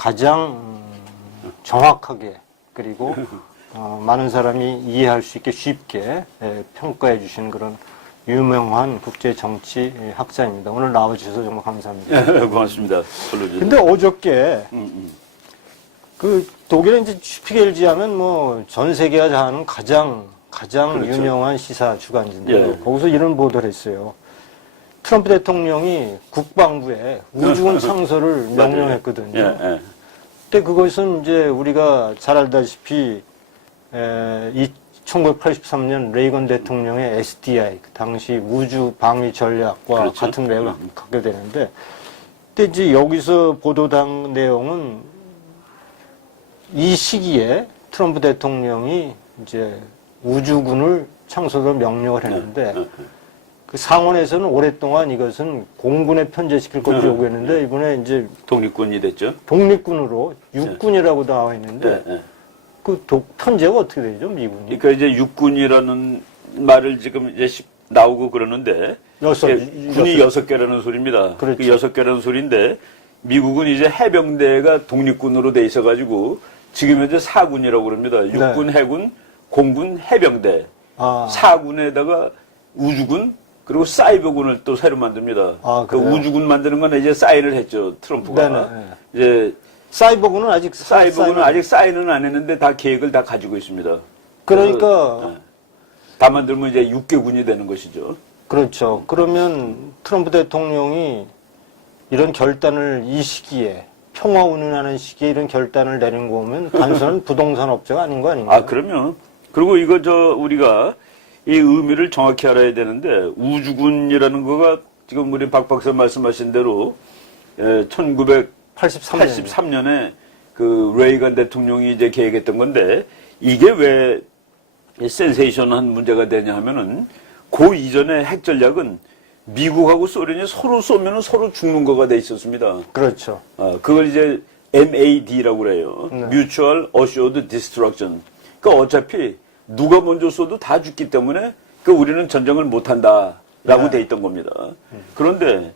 가장 정확하게 그리고 많은 사람이 이해할 수 있게 쉽게 평가해 주시는 그런 유명한 국제 정치 학자입니다. 오늘 나와주셔서 정말 감사합니다. 고맙습니다. 근데 어저께 그 독일의 이제 슈피겔지 하면 뭐 전 세계가 다 아는 가장 그렇죠. 유명한 시사 주간지인데요. 거기서 이런 보도를 했어요. 트럼프 대통령이 국방부에 우주군 창설을 명령했거든요. 근데 그것은 이제 우리가 잘 알다시피 1983년 레이건 대통령의 SDI, 그 당시 우주 방위 전략과 그렇죠. 같은 내용을 갖게 되는데, 근데 이제 여기서 보도당 내용은 이 시기에 트럼프 대통령이 이제 우주군을 창설을 명령을 했는데, 그 상원에서는 오랫동안 이것은 공군에 편제시킬 것을 요구했는데, 이번에 이제 독립군이 됐죠. 독립군으로 육군이라고 나와 있는데, 그 편제가 어떻게 되죠, 미군이? 그러니까 이제 육군이라는 말을 지금 이제 나오고 그러는데 군이 6개라는 소리입니다. 그렇죠. 그 6개라는 소리인데 미국은 이제 해병대가 독립군으로 돼 있어가지고 지금 현재 4군이라고 그럽니다. 육군, 해군, 공군, 해병대. 4군에다가 우주군 그리고 사이버군을 또 새로 만듭니다. 그 우주군 만드는 건 이제 사인을 했죠, 트럼프가. 이제 사이버군은 아직 사인은 안 했는데 다 계획을 다 가지고 있습니다. 그러니까 다 만들면 이제 6개군이 되는 것이죠. 그렇죠. 그러면 트럼프 대통령이 이런 결단을 이 시기에 평화 운운하는 시기에 이런 결단을 내린 거 보면 단순한 부동산 업체가 아닌 거 아닌가요? 그럼요. 그리고 이거 우리가 이 의미를 정확히 알아야 되는데 우주군이라는 거가 지금 우리 박 박사 말씀하신 대로 1983년에 그 레이건 대통령이 이제 계획했던 건데 이게 왜 센세이션한 문제가 되냐 하면은 그 이전에 핵 전략은 미국하고 소련이 서로 쏘면은 서로 죽는 거가 돼 있었습니다. 그렇죠. 그걸 이제 MAD라고 그래요. Mutual Assured Destruction. 그러니까 어차피 누가 먼저 쏘도 다 죽기 때문에 우리는 전쟁을 못 한다라고 돼 있던 겁니다. 그런데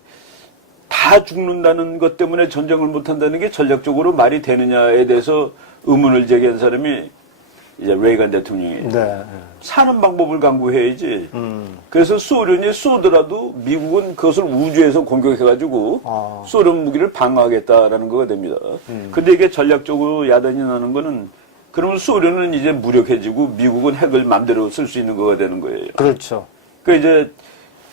다 죽는다는 것 때문에 전쟁을 못 한다는 게 전략적으로 말이 되느냐에 대해서 의문을 제기한 사람이 이제 레이건 대통령이에요. 사는 방법을 강구해야지. 그래서 소련이 쏘더라도 미국은 그것을 우주에서 공격해가지고 소련 무기를 방어하겠다라는 거가 됩니다. 근데 이게 전략적으로 야단이 나는 거는 그러면 소련은 이제 무력해지고 미국은 핵을 마음대로 쓸 수 있는 거가 되는 거예요. 그렇죠. 그 이제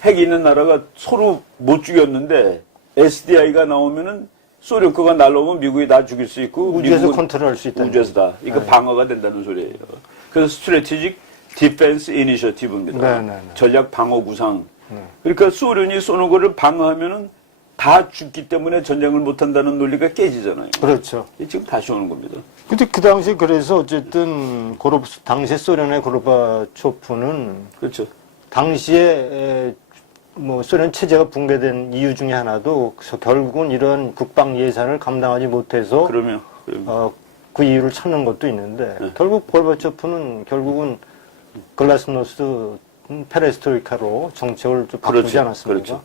핵이 있는 나라가 서로 못 죽였는데 SDI가 나오면은 소련 거가 날라오면 미국이 다 죽일 수 있고 우주에서 컨트롤할 수 있다. 우주에서 다. 이거 방어가 된다는 소리예요. 그래서 Strategic Defense Initiative입니다. 전략 방어 구상. 그러니까 소련이 쏘는 거를 방어하면은 다 죽기 때문에 전쟁을 못 한다는 논리가 깨지잖아요. 그렇죠. 지금 다시 오는 겁니다. 근데 그 당시 그래서 어쨌든 당시 소련의 고르바초프는 그렇죠. 당시에 뭐 소련 체제가 붕괴된 이유 중에 하나도 결국은 이런 국방 예산을 감당하지 못해서 그 이유를 찾는 것도 있는데 결국 고르바초프는 결국은 글라스노스트 페레스트로이카로 정책을 좀 바꾸지 않았습니까? 그렇죠.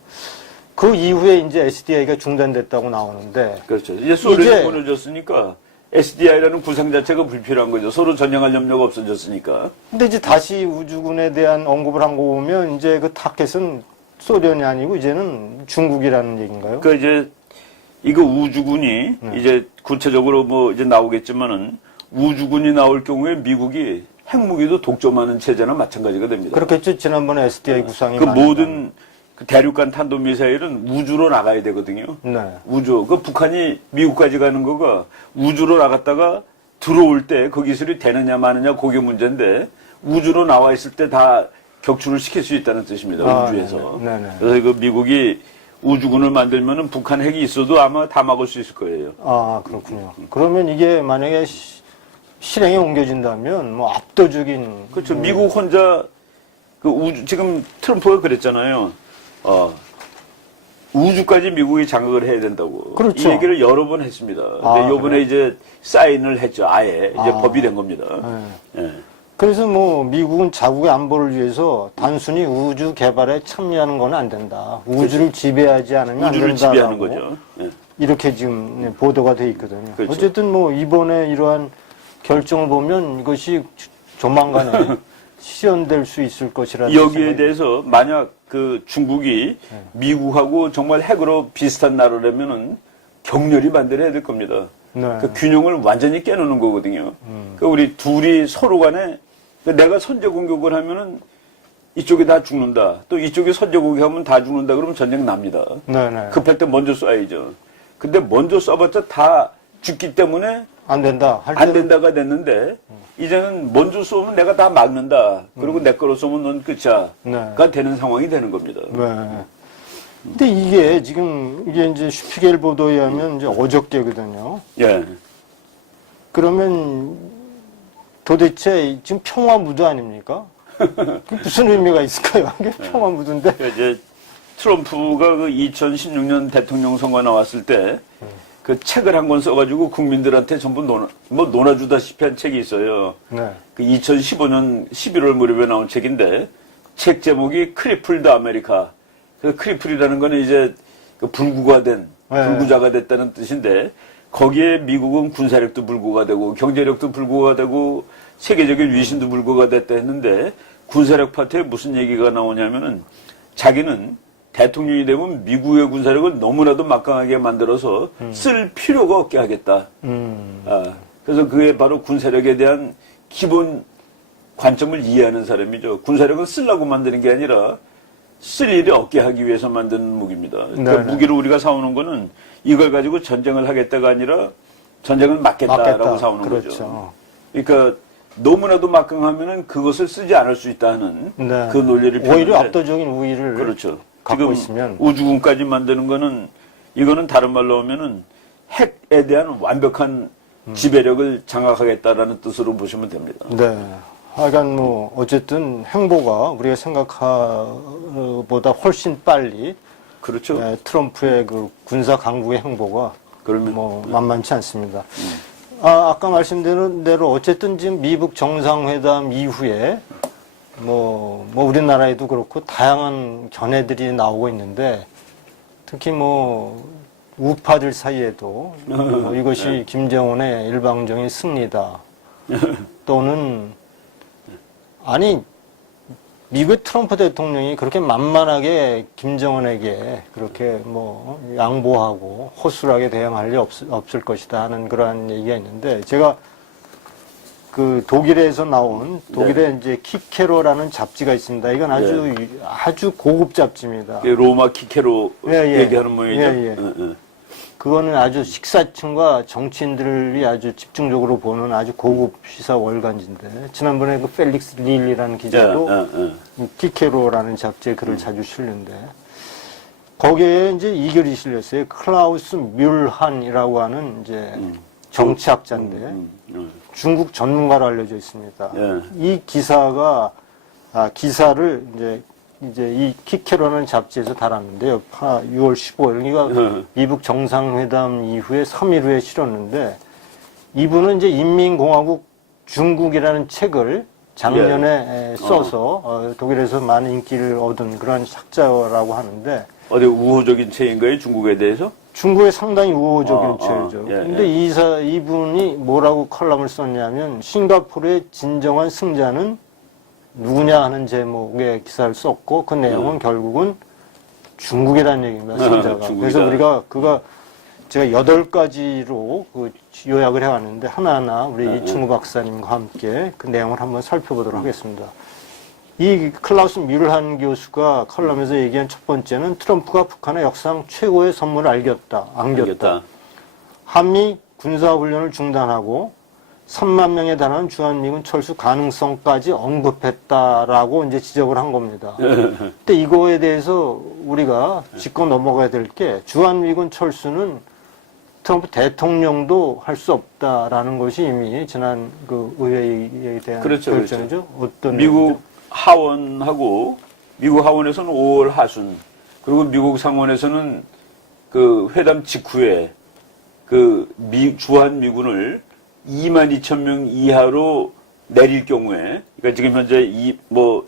그 이후에 이제 SDI가 중단됐다고 나오는데 그렇죠. 이제 소련이 보내줬으니까 SDI라는 구상 자체가 불필요한 거죠. 서로 전쟁할 염려가 없어졌으니까. 근데 이제 다시 우주군에 대한 언급을 한 거 보면 이제 그 타켓은 소련이 아니고 이제는 중국이라는 얘기인가요? 그 이제 이거 우주군이 이제 구체적으로 뭐 이제 나오겠지만은 우주군이 나올 경우에 미국이 핵무기도 독점하는 체제나 마찬가지가 됩니다. 그렇겠죠. 지난번에 SDI 구상이 모든 그 대륙간 탄도미사일은 우주로 나가야 되거든요. 우주. 그 북한이 미국까지 가는 거가 우주로 나갔다가 들어올 때 그 기술이 되느냐 마느냐 그게 문제인데 우주로 나와 있을 때 다 격추를 시킬 수 있다는 뜻입니다. 우주에서. 그래서 그 미국이 우주군을 만들면은 북한 핵이 있어도 아마 다 막을 수 있을 거예요. 그렇군요. 그러면 이게 만약에 실행에 옮겨진다면 뭐 압도적인. 그렇죠. 미국 혼자 지금 트럼프가 그랬잖아요. 우주까지 미국이 장악을 해야 된다고. 그렇죠. 이 얘기를 여러 번 했습니다. 근데 요번에 이제 사인을 했죠. 아예. 이제 법이 된 겁니다. 그래서 뭐 미국은 자국의 안보를 위해서 단순히 우주 개발에 참여하는 건 안 된다. 우주를 지배하지 않으면 안 된다. 우주를 지배하는 거죠. 이렇게 지금 보도가 돼 있거든요. 그렇죠. 어쨌든 뭐 이번에 이러한 결정을 보면 이것이 조만간에 실현될 수 있을 것이라는 여기에 생각이 대해서 만약 그 중국이 네. 미국하고 정말 핵으로 비슷한 나라라면은 격렬히 반대를 해야 될 겁니다. 네. 그 균형을 완전히 깨놓는 거거든요. 그 우리 둘이 서로 간에 내가 선제 공격을 하면은 이쪽이 다 죽는다. 또 이쪽이 선제 공격하면 다 죽는다. 그러면 전쟁 납니다. 네네. 급할 때 먼저 쏴야죠. 근데 먼저 쏴봤자 다 죽기 때문에 안 된다. 할 안 때는 된다가 됐는데 이제는 먼저 쏘면 내가 다 막는다. 그리고 내 거로 쏘면 넌 끝이야. 네. 가 되는 상황이 되는 겁니다. 네. 근데 이게 지금 이게 이제 슈피겔 보도에 의하면 이제 어저께거든요. 예. 그러면 도대체 지금 평화 무드 아닙니까? 그게 무슨 의미가 있을까요? 이게 평화 무드인데. 이제 트럼프가 그 2016년 대통령 선거 나왔을 때 그 책을 한 권 써가지고 국민들한테 전부 논아주다시피 한 책이 있어요. 네. 그 2015년 11월 무렵에 나온 책인데 책 제목이 크리플드 아메리카. 그 크리플이라는 거는 이제 그 불구가 된, 네. 불구자가 됐다는 뜻인데 거기에 미국은 군사력도 불구가 되고 경제력도 불구가 되고 세계적인 위신도 불구가 됐다 했는데 군사력 파트에 무슨 얘기가 나오냐면은 자기는 대통령이 되면 미국의 군사력을 너무나도 막강하게 만들어서 쓸 필요가 없게 하겠다. 그래서 그게 바로 군사력에 대한 기본 관점을 이해하는 사람이죠. 군사력은 쓰려고 만드는 게 아니라 쓸 일이 없게 하기 위해서 만든 무기입니다. 그러니까 네네. 무기를 우리가 사오는 거는 이걸 가지고 전쟁을 하겠다가 아니라 전쟁을 막겠다라고 맞겠다. 사오는 그렇죠. 거죠. 그러니까 너무나도 막강하면은 그것을 쓰지 않을 수 있다는 네. 그 논리를 오히려 펴는데 압도적인 우위를 그렇죠. 갖고 지금 있으면 우주군까지 만드는 거는 이거는 다른 말로 하면은 핵에 대한 완벽한 지배력을 장악하겠다라는 뜻으로 보시면 됩니다. 네. 하여간 뭐 어쨌든 행보가 우리가 생각보다 훨씬 빨리 그렇죠. 네, 트럼프의 그 군사 강국의 행보가 그러면 뭐 만만치 않습니다. 아까 말씀드린 대로 어쨌든 지금 미국 정상회담 이후에 뭐 우리나라에도 그렇고 다양한 견해들이 나오고 있는데 특히 뭐 우파들 사이에도 뭐 이것이 김정은의 일방적인 승리다 또는 아니 미국 트럼프 대통령이 그렇게 만만하게 김정은에게 그렇게 뭐 양보하고 호술하게 대응할 리 없을 것이다 하는 그러한 얘기가 있는데 제가 그 독일에서 나온 독일의 이제 키케로라는 잡지가 있습니다. 이건 아주 고급 잡지입니다. 로마 키케로 예. 얘기하는 모양이죠. 예. 그거는 아주 식사층과 정치인들이 아주 집중적으로 보는 아주 고급 시사 월간지인데 지난번에 그 펠릭스 릴리라는 기자도 키케로라는 잡지에 글을 자주 실는데 거기에 이제 이 글이 실렸어요. 클라우스 뮬한이라고 하는 이제 정치학자인데 중국 전문가로 알려져 있습니다. 예. 이 기사가 기사를 이제 이 키케로라는 잡지에서 달았는데요. 6월 15일. 그러니까 미국 정상회담 이후에 3일 후에 실었는데 이분은 이제 인민공화국 중국이라는 책을 작년에 써서 독일에서 많은 인기를 얻은 그런 학자라고 하는데 어디 우호적인 체인가요? 중국에 대해서? 중국에 상당히 우호적인 체죠. 예, 근데 이분이 뭐라고 컬럼을 썼냐면 싱가포르의 진정한 승자는 누구냐 하는 제목의 기사를 썼고 그 내용은 결국은 중국이라는 얘기입니다. 승자가. 그래서 우리가 제가 8가지로 그 요약을 해왔는데 하나하나 우리 이충우 박사님과 함께 그 내용을 한번 살펴보도록 하겠습니다. 이 클라우스 뮬한 교수가 컬럼에서 얘기한 첫 번째는 트럼프가 북한의 역사상 최고의 선물을 안겼다. 한미 군사훈련을 중단하고 3만 명에 달하는 주한미군 철수 가능성까지 언급했다라고 이제 지적을 한 겁니다. 근데 이거에 대해서 우리가 짚고 넘어가야 될 게 주한미군 철수는 트럼프 대통령도 할 수 없다라는 것이 이미 지난 그 의회에 대한 결정이죠. 어떤 미국 하원하고 미국 하원에서는 5월 하순 그리고 미국 상원에서는 그 회담 직후에 그 주한 미군을 22,000명 이하로 내릴 경우에 그러니까 지금 현재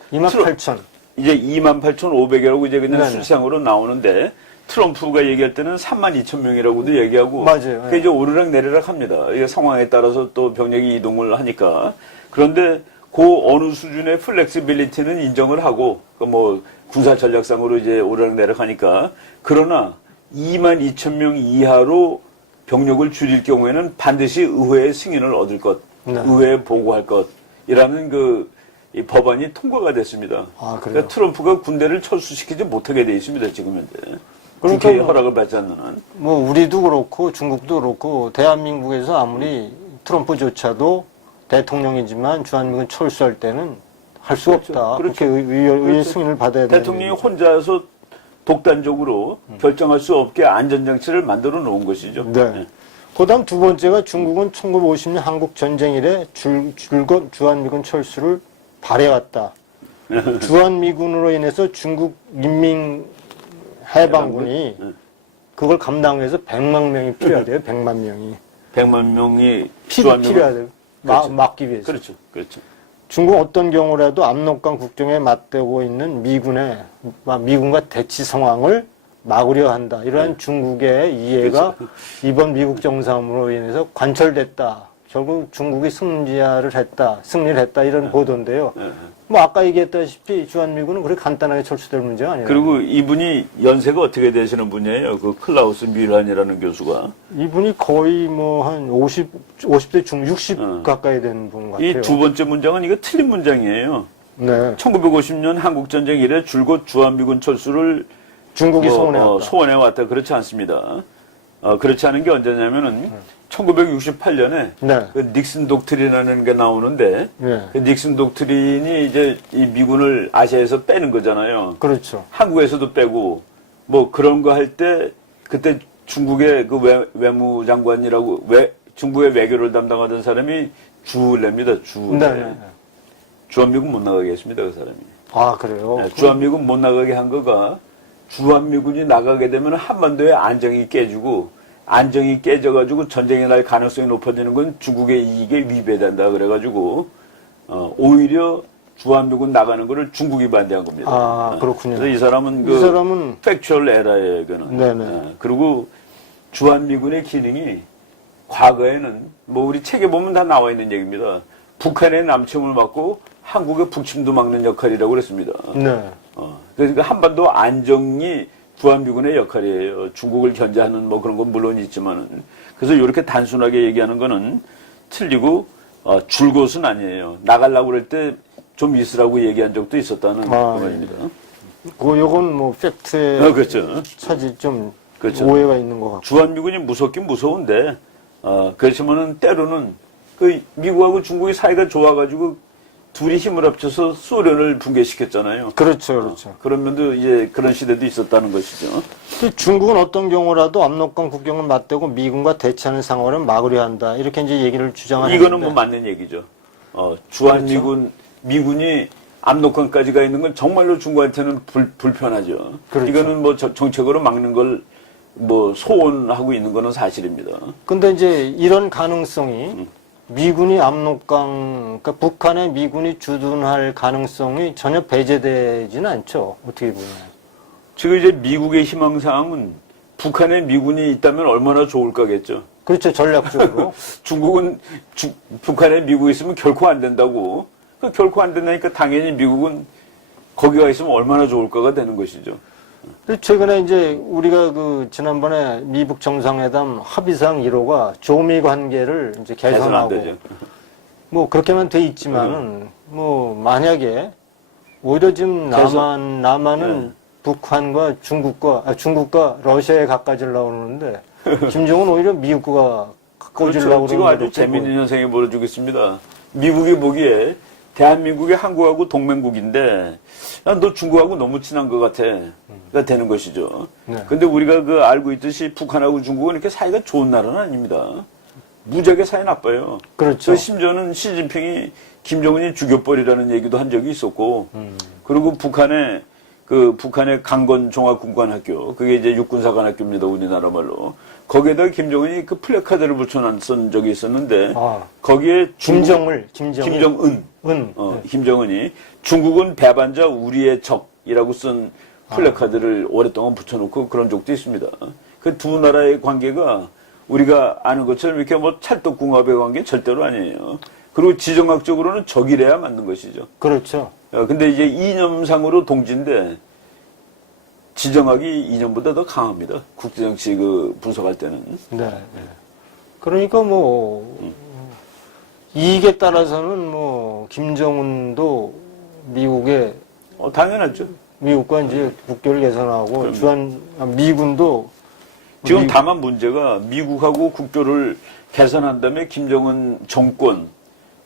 28,000 이제 28,500이라고 이제 그냥 네네. 수상으로 나오는데 트럼프가 얘기할 때는 32,000명이라고도 얘기하고 맞아요. 그게 이제 오르락 내리락 합니다. 이게 상황에 따라서 또 병력이 이동을 하니까. 그런데 그 어느 수준의 플렉시빌리티는 인정을 하고 그 뭐 군사 전략상으로 이제 오르락 내리락 하니까 그러나 22,000명 이하로 병력을 줄일 경우에는 반드시 의회의 승인을 얻을 것, 네. 의회에 보고할 것이라는 이 법안이 통과가 됐습니다. 아, 그래요? 그러니까 트럼프가 군대를 철수시키지 못하게 돼 있습니다, 지금 현재. 그러니까 국회의 뭐- 허락을 받지 않는 한. 뭐 우리도 그렇고 중국도 그렇고 대한민국에서 아무리 트럼프조차도 대통령이지만 주한미군 철수할 때는 할 수가 없다. 그렇죠. 국회 의회 그렇죠. 승인을 받아야 되는 대통령이 혼자서 독단적으로 결정할 수 없게 안전장치를 만들어 놓은 것이죠. 네. 그다음 두 번째가 중국은 1950년 한국 전쟁 이래 줄곧 주한미군 철수를 바래왔다. 주한미군으로 인해서 중국 인민 해방군이 그걸 감당하기 위해서 100만 명이 필요하대요. 100만 명이. 100만 명이 필요하대요. 그렇죠. 막기 위해서. 그렇죠. 그렇죠. 중국은 어떤 경우라도 압록강 국경에 맞대고 있는 미군과 대치 상황을 막으려 한다. 이러한 중국의 이해가 이번 미국 정상으로 인해서 관철됐다. 결국 중국이 승리를 했다. 이런 보도인데요. 뭐 아까 얘기했다시피 주한미군은 그렇게 간단하게 철수될 문제가 아니에요. 그리고 이분이 연세가 어떻게 되시는 분이에요? 그 클라우스 뮬란이라는 교수가. 이분이 거의 뭐 한 50대 중 60 가까이 되는 분 같아요. 이 두 번째 문장은 이거 틀린 문장이에요. 네. 1950년 한국전쟁 이래 줄곧 주한미군 철수를 중국이 소원해왔다. 소원해왔다. 그렇지 않습니다. 그렇지 않은 게 언제냐면은 1968년에 네. 그 닉슨 독트린이라는 게 나오는데 네. 그 닉슨 독트린이 이제 이 미군을 아시아에서 빼는 거잖아요. 그렇죠. 한국에서도 빼고 뭐 그런 거 할 때 그때 중국의 그 외무장관이라고 중국의 외교를 담당하던 사람이 주레입니다. 주레. 네. 주한미군 못 나가게 했습니다. 그 사람이. 아, 그래요? 네, 주한미군 못 나가게 한 거가 주한미군이 나가게 되면 한반도의 안정이 깨지고 안정이 깨져가지고 전쟁이 날 가능성이 높아지는 건 중국의 이익에 위배된다. 그래가지고 오히려 주한미군 나가는 거를 중국이 반대한 겁니다. 아, 그렇군요. 그래서 이 사람은 이 사람은 팩츄얼 에러예요. 이거는. 네네. 그리고 주한미군의 기능이 과거에는 뭐 우리 책에 보면 다 나와 있는 얘기입니다. 북한의 남침을 막고 한국의 북침도 막는 역할이라고 그랬습니다. 네. 그러니까 한반도 안정이 주한미군의 역할이에요. 중국을 견제하는 뭐 그런 건 물론 있지만은. 그래서 이렇게 단순하게 얘기하는 거는 틀리고, 줄곳은 아니에요. 나가려고 그럴 때 좀 있으라고 얘기한 적도 있었다는 말입니다. 요건 뭐 팩트에 그렇죠. 사실 좀 그렇죠. 오해가 있는 것 같고. 주한미군이 무섭긴 무서운데, 그렇지만은 때로는 그 미국하고 중국이 사이가 좋아가지고 둘이 힘을 합쳐서 소련을 붕괴시켰잖아요. 그렇죠, 그렇죠. 그런 면도 이제 그런 시대도 있었다는 것이죠. 중국은 어떤 경우라도 압록강 국경을 맞대고 미군과 대치하는 상황을 막으려 한다. 이렇게 이제 얘기를 주장하는. 이거는 뭐 맞는 얘기죠. 주한미군, 미군이 압록강까지 가 있는 건 정말로 중국한테는 불편하죠. 그렇죠. 이거는 뭐 정책으로 막는 걸 뭐 소원하고 있는 거는 사실입니다. 근데 이제 이런 가능성이 미군이 압록강, 그러니까 북한의 미군이 주둔할 가능성이 전혀 배제되지는 않죠. 어떻게 보면. 지금 이제 미국의 희망사항은 북한에 미군이 있다면 얼마나 좋을까겠죠. 그렇죠, 전략적으로. 중국은 북한에 미국이 있으면 결코 안 된다고. 결코 안 된다니까 당연히 미국은 거기가 있으면 얼마나 좋을까가 되는 것이죠. 최근에 이제 우리가 지난번에 미북 정상회담 합의사항 1호가 조미 관계를 이제 개선 안 개선하고 되죠. 뭐 그렇게만 돼 있지만은 뭐 만약에 오히려 지금 남한은 북한과 중국과 러시아에 가까워지려고 그러는데 김정은 오히려 미국과 가까워지려고 그렇죠. 지금 그러는 아주 재미있는 현상이 벌어지고 있습니다. 미국이 보기에 대한민국이 한국하고 동맹국인데 야, 너 중국하고 너무 친한 것 같아.가 되는 것이죠. 네. 근데 우리가 알고 있듯이 북한하고 중국은 이렇게 사이가 좋은 나라는 아닙니다. 무지하게 사이 나빠요. 그렇죠. 심지어는 시진핑이 김정은이 죽여버리라는 얘기도 한 적이 있었고, 그리고 북한의 강건 종합군관학교, 그게 이제 육군사관학교입니다, 우리나라 말로. 거기에다가 김정은이 그 플래카드를 붙여놨던 적이 있었는데, 거기에 김정은. 네. 김정은이 중국은 배반자 우리의 적이라고 쓴 플래카드를 오랫동안 붙여놓고 그런 적도 있습니다. 그 두 나라의 관계가 우리가 아는 것처럼 이렇게 뭐 찰떡궁합의 관계 절대로 아니에요. 그리고 지정학적으로는 적이래야 맞는 것이죠. 그렇죠. 근데 이제 이념상으로 동지인데 지정학이 이념보다 더 강합니다. 국제정치 그 분석할 때는. 네. 네. 그러니까 뭐 이익에 따라서는 뭐 김정은도 미국에 당연하죠. 미국과 이제 국교를 개선하고 미군도 지금 다만 문제가 미국하고 국교를 개선한 다음에 김정은 정권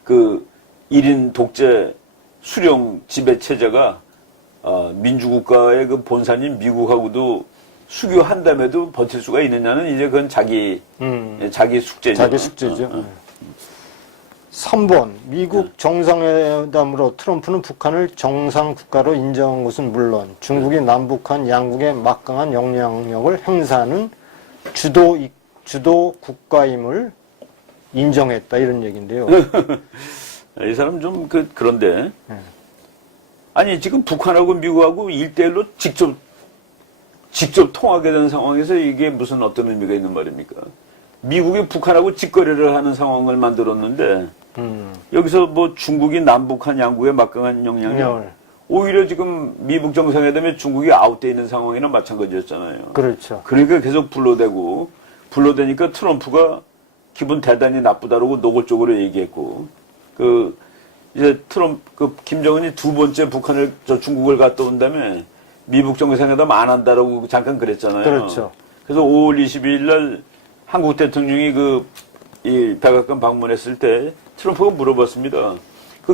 그 1인 독재 수령 지배 체제가 민주국가의 그 본산인 미국하고도 수교한 다음에도 버틸 수가 있느냐는 이제 그건 자기 숙제죠. 자기 숙제죠. 3번 미국 정상회담으로 트럼프는 북한을 정상국가로 인정한 것은 물론 중국이 남북한 양국의 막강한 영향력을 행사하는 주도 국가임을 인정했다 이런 얘기인데요. 이 사람 좀 그런데 아니 지금 북한하고 미국하고 1대1로 직접 통하게 된 상황에서 이게 무슨 어떤 의미가 있는 말입니까? 미국이 북한하고 직거래를 하는 상황을 만들었는데 여기서 뭐 중국이 남북한 양국의 막강한 영향력 오히려 지금 미북 정상회담에 중국이 아웃돼 있는 상황이나 마찬가지였잖아요. 그렇죠. 그러니까 계속 불러대니까 트럼프가 기분 대단히 나쁘다라고 노골적으로 얘기했고 이제 김정은이 두 번째 중국을 갔다 온 다음에 미북 정상회담 안 한다라고 잠깐 그랬잖아요. 그렇죠. 그래서 5월 22일 날 한국 대통령이 이 백악관 방문했을 때 트럼프가 물어봤습니다.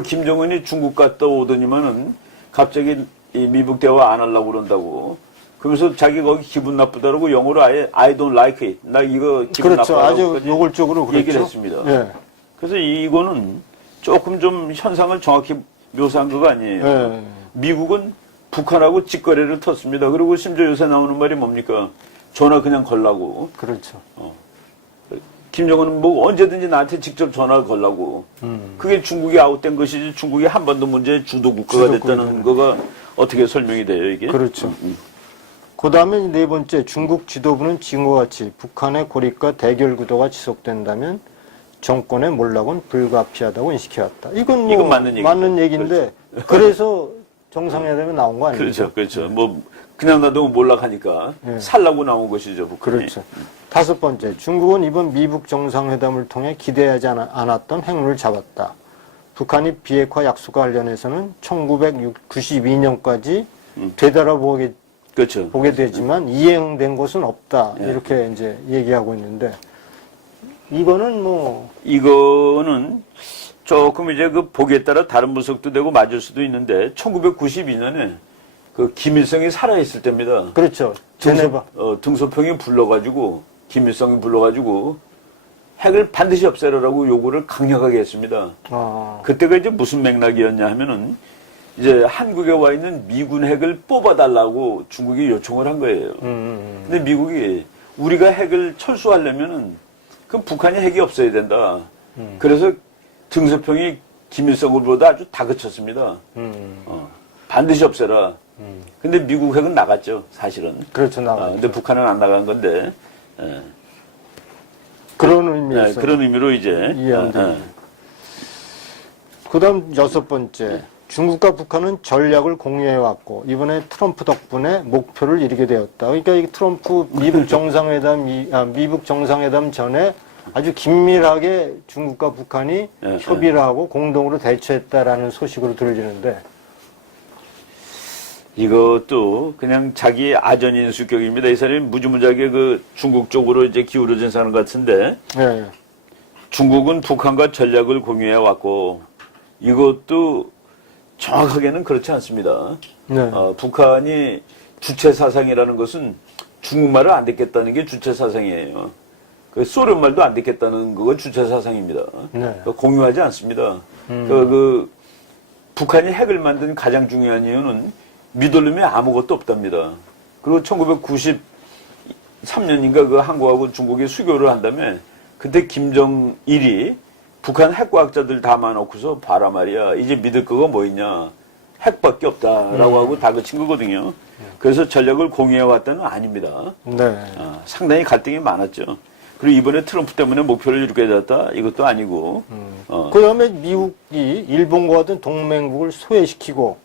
김정은이 중국 갔다 오더니만은 갑자기 이 미북 대화 안 하려고 그런다고. 그러면서 자기 거기 기분 나쁘다라고 영어로 아예 I don't like it. 나 이거 기분 그렇죠. 나쁘다고 아주 노골적으로 그랬죠. 얘기를 했습니다. 네. 그래서 이거는 조금 좀 현상을 정확히 묘사한 거가 아니에요. 네. 미국은 북한하고 직거래를 텄습니다. 그리고 심지어 요새 나오는 말이 뭡니까? 전화 그냥 걸라고. 그렇죠. 김정은은 뭐 언제든지 나한테 직접 전화 걸라고. 그게 중국이 아웃된 것이지 중국이 한반도 문제의 주도 국가가 됐다는 거가 어떻게 설명이 돼요, 이게? 그렇죠. 그 다음에 네 번째, 중국 지도부는 지금과 같이 북한의 고립과 대결 구도가 지속된다면 정권의 몰락은 불가피하다고 인식해왔다. 이건 맞는 얘기인데, 그래서 정상회담에 나온 거 아니에요? 그렇죠. 뭐, 그냥 놔두고 몰락하니까 살라고 나온 것이죠, 북한이. 그렇죠. 다섯 번째, 중국은 이번 미북 정상회담을 통해 기대하지 않았던 행운을 잡았다. 북한이 비핵화 약속과 관련해서는 1992년까지 되돌아보게 그렇죠. 보게 되지만 이행된 것은 없다. 이렇게 이제 얘기하고 있는데 이거는 조금 이제 보기에 따라 다른 분석도 되고 맞을 수도 있는데 1992년에 김일성이 살아있을 때입니다. 그렇죠. 제네바 등소평이 김일성이 불러가지고 핵을 반드시 없애라라고 요구를 강력하게 했습니다. 그때가 이제 무슨 맥락이었냐 하면은 이제 한국에 와 있는 미군 핵을 뽑아달라고 중국이 요청을 한 거예요. 근데 미국이 우리가 핵을 철수하려면은 그럼 북한이 핵이 없어야 된다. 그래서 등소평이 김일성을보다 아주 다그쳤습니다. 반드시 없애라. 근데 미국 핵은 나갔죠, 사실은. 그렇죠, 나갔죠. 근데 북한은 안 나간 건데. 그런 의미에서. 그런 의미로 이제. 이해합니다. 그 다음 여섯 번째. 중국과 북한은 전략을 공유해왔고, 이번에 트럼프 덕분에 목표를 이루게 되었다. 그러니까 이 트럼프 미북 정상회담 전에 아주 긴밀하게 중국과 북한이 협의를 하고 공동으로 대처했다라는 소식으로 들리는데, 이것도 그냥 자기 아전인수격입니다. 이 사람이 무지무지하게 중국 쪽으로 이제 기울어진 사람 같은데, 중국은 북한과 전략을 공유해 왔고, 이것도 정확하게는 그렇지 않습니다. 북한이 주체 사상이라는 것은 중국말을 안 듣겠다는 게 주체 사상이에요. 소련말도 안 듣겠다는 거가 주체 사상입니다. 공유하지 않습니다. 북한이 핵을 만든 가장 중요한 이유는 믿을 놈이 아무것도 없답니다. 그리고 1993년인가 한국하고 중국이 수교를 한 다음에 그때 김정일이 북한 핵과학자들 다 모아놓고서 봐라 말이야. 이제 믿을 거가 뭐 있냐. 핵밖에 없다라고 하고 다그친 거거든요. 그래서 전략을 공유해왔다는 아닙니다. 네. 상당히 갈등이 많았죠. 그리고 이번에 트럼프 때문에 목표를 이루게 됐다? 이것도 아니고. 그 다음에 미국이 일본과 같은 동맹국을 소외시키고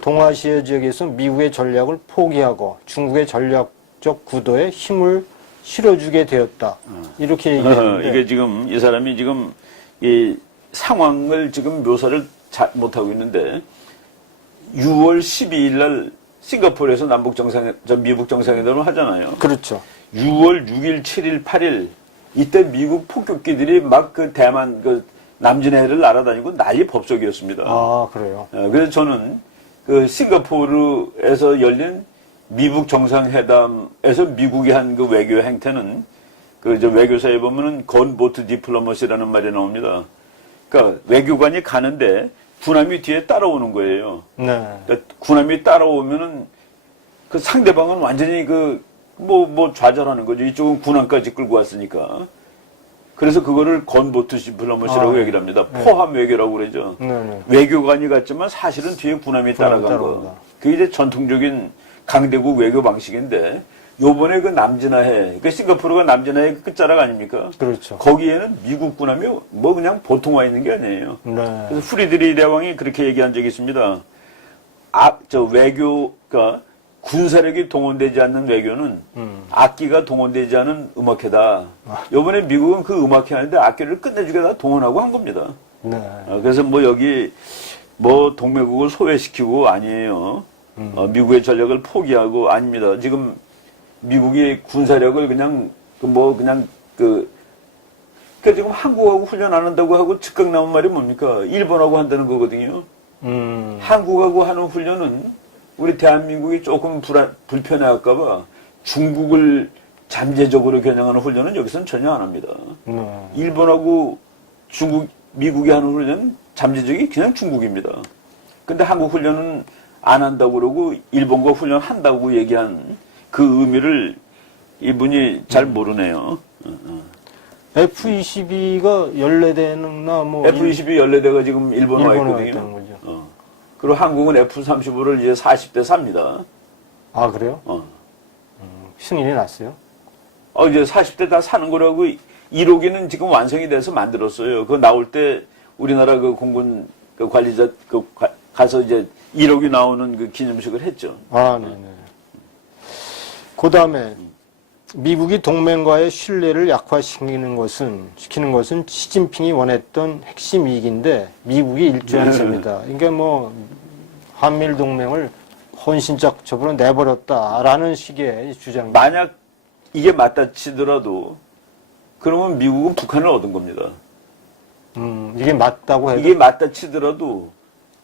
동아시아 지역에서 미국의 전략을 포기하고 중국의 전략적 구도에 힘을 실어주게 되었다. 이렇게 얘기했는데 이게 지금 이 사람이 지금 이 상황을 지금 묘사를 잘 못하고 있는데 6월 12일 날 싱가포르에서 미국 정상회담을 하잖아요. 그렇죠. 6월 6일, 7일, 8일 이때 미국 폭격기들이 막 그 대만 그 남진해를 날아다니고 난리 법석이었습니다. 아, 그래요. 그래서 저는 그 싱가포르에서 열린 미국 정상회담에서 미국이 한 그 외교 행태는 그 저 외교사에 보면은 건보트 디플로머시라는 말이 나옵니다. 그러니까 외교관이 가는데 군함이 뒤에 따라오는 거예요. 네. 그러니까 군함이 따라오면은 그 상대방은 완전히 뭐 좌절하는 거죠. 이쪽은 군함까지 끌고 왔으니까. 그래서 그거를 건보트 디플로머시라고 얘기를 합니다. 포함 외교라고 그러죠. 네. 외교관이 갔지만 사실은 뒤에 군함이 따라간 거. 그게 이제 전통적인 강대국 외교 방식인데 요번에 그 남진하해, 그 싱가포르가 남진하해 끝자락 아닙니까? 그렇죠. 거기에는 미국 군함이 뭐 그냥 보통 와 있는 게 아니에요. 네. 그래서 프리드리 대왕이 그렇게 얘기한 적이 있습니다. 외교가 군사력이 동원되지 않는 외교는 악기가 동원되지 않은 음악회다. 요번에 미국은 그 음악회 하는데 악기를 끝내주게 다 동원하고 한 겁니다. 네. 그래서 뭐 여기 뭐 동맹국을 소외시키고 아니에요. 미국의 전략을 포기하고 아닙니다. 지금 미국이 군사력을 그냥 지금 한국하고 훈련 안 한다고 하고 즉각 나온 말이 뭡니까? 일본하고 한다는 거거든요. 한국하고 하는 훈련은 우리 대한민국이 조금 불편해할까봐 중국을 잠재적으로 겨냥하는 훈련은 여기서는 전혀 안 합니다. 일본하고 미국이 하는 훈련은 잠재적이 그냥 중국입니다. 근데 한국 훈련은 안 한다고 그러고 일본과 훈련한다고 얘기한 그 의미를 이분이 잘 모르네요. F-22가 연례대나 뭐 F-22 연례대가 지금 일본에 와 있거든요. 있다는 거죠. 그리고 한국은 F-35를 이제 40대 삽니다. 아, 그래요? 승인이 났어요? 이제 40대 다 사는 거라고 1호기는 지금 완성이 돼서 만들었어요. 그거 나올 때 우리나라 그 공군 그 관리자 가서 이제 1호기 나오는 그 기념식을 했죠. 아, 네네. 그 다음에 미국이 동맹과의 신뢰를 약화시키는 것은 시진핑이 원했던 핵심 이익인데 미국이 일조한 셈이다. 그러니까 뭐 한미일 동맹을 헌신적으로 내버렸다라는 식의 주장. 만약 이게 맞다 치더라도 그러면 미국은 북한을 얻은 겁니다. 이게 맞다고 해도 이게 맞다 치더라도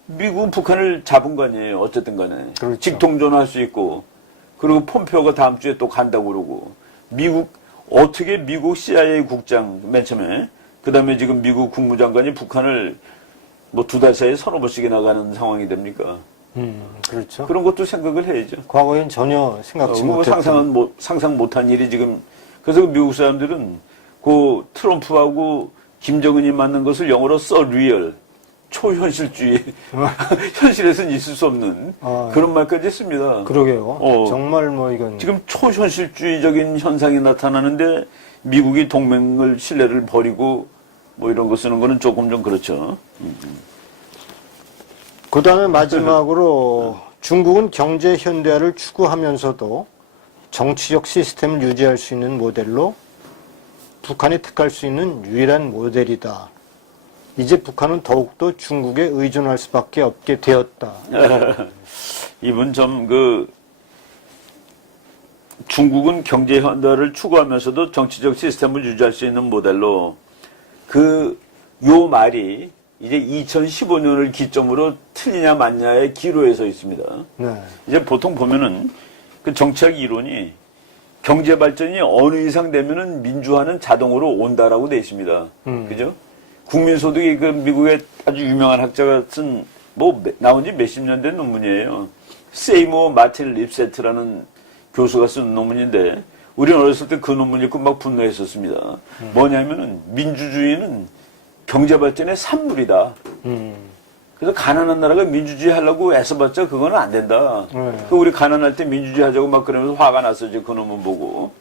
미국은 북한을 잡은 거 아니에요. 어쨌든 간에. 그렇죠. 직통전할 수 있고 그리고 폼페오가 다음 주에 또 간다고 그러고 어떻게 미국 CIA 국장 맨 처음에 그 다음에 지금 미국 국무장관이 북한을 뭐 2달 사이에 서너 번씩이나 가는 상황이 됩니까? 그렇죠. 그런 것도 생각을 해야죠. 과거엔 전혀 생각지 못했던. 상상 못한 일이 지금 그래서 미국 사람들은 그 트럼프하고 김정은이 만난 것을 영어로 surreal 초현실주의 현실에서는 있을 수 없는 그런 말까지 했습니다. 그러게요. 정말 뭐 이건 지금 초현실주의적인 현상이 나타나는데 미국이 동맹을 신뢰를 버리고 뭐 이런 거 쓰는 거는 조금 좀 그렇죠. 그 다음에 마지막으로 중국은 경제 현대화를 추구하면서도 정치적 시스템을 유지할 수 있는 모델로 북한이 택할 수 있는 유일한 모델이다. 이제 북한은 더욱더 중국에 의존할 수밖에 없게 되었다. 이분 중국은 경제 현대화를 추구하면서도 정치적 시스템을 유지할 수 있는 모델로 요 말이 이제 2015년을 기점으로 틀리냐 맞냐의 기로에 서 있습니다. 네. 이제 보통 보면은 그 정치학 이론이 경제 발전이 어느 이상 되면은 민주화는 자동으로 온다라고 돼 있습니다. 그죠? 국민소득이 그 미국의 아주 유명한 학자가 쓴 나온 지 몇십 년 된 논문이에요. 세이모 마틴 립세트라는 교수가 쓴 논문인데 우리는 어렸을 때 그 논문 읽고 막 분노했었습니다. 뭐냐면은 민주주의는 경제 발전의 산물이다. 그래서 가난한 나라가 민주주의 하려고 애써봤자 그거는 안 된다. 그 우리 가난할 때 민주주의 하자고 막 그러면서 화가 났어요. 그 논문 보고.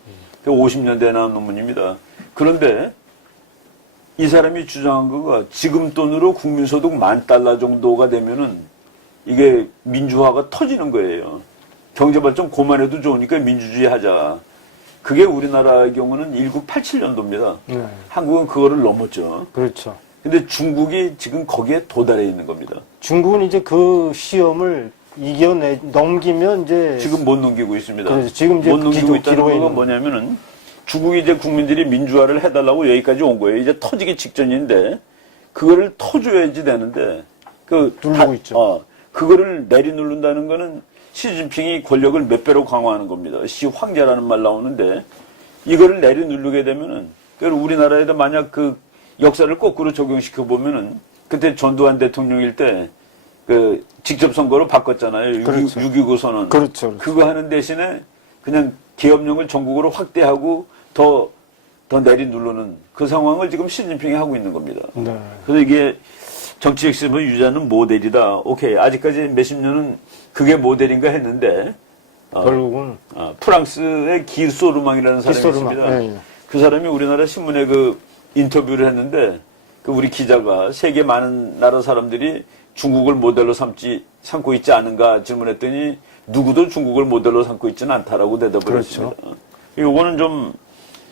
그 50년대에 나온 논문입니다. 그런데 이 사람이 주장한 거가 지금 돈으로 국민소득 $10,000 정도가 되면은 이게 민주화가 터지는 거예요. 경제발전 고만해도 좋으니까 민주주의 하자. 그게 우리나라의 경우는 1987년도입니다. 네. 한국은 그거를 넘었죠. 그렇죠. 근데 중국이 지금 거기에 도달해 있는 겁니다. 중국은 이제 그 시험을 넘기면 이제 지금 못 넘기고 있습니다. 그렇죠. 지금 이제 못 넘기고 있다는 기로에 건 있는 뭐냐면은 중국이 이제 국민들이 민주화를 해달라고 여기까지 온 거예요. 이제 터지기 직전인데 그거를 터줘야지 되는데 누르고 있죠. 그거를 내리누른다는 거는 시진핑이 권력을 몇 배로 강화하는 겁니다. 시황제라는 말 나오는데 이거를 내리누르게 되면은 우리나라에도 만약 그 역사를 거꾸로 적용시켜 보면은 그때 전두환 대통령일 때 그 직접 선거로 바꿨잖아요. 그렇죠. 6.29 선언. 그렇죠. 그거 하는 대신에 그냥 계엄령을 전국으로 확대하고 더 내리누르는 그 상황을 지금 시진핑이 하고 있는 겁니다. 네. 그래서 이게 정치 핵심을 유지하는 모델이다. 오케이. 아직까지 몇십 년은 그게 모델인가 했는데 결국은 프랑스의 기소르망이라는 사람이 있습니다. 네, 네. 그 사람이 우리나라 신문에 그 인터뷰를 했는데 그 우리 기자가 세계 많은 나라 사람들이 중국을 모델로 삼고 있지 않은가 질문했더니 누구도 중국을 모델로 삼고 있지는 않다라고 대답을 했습니다. 요거는 좀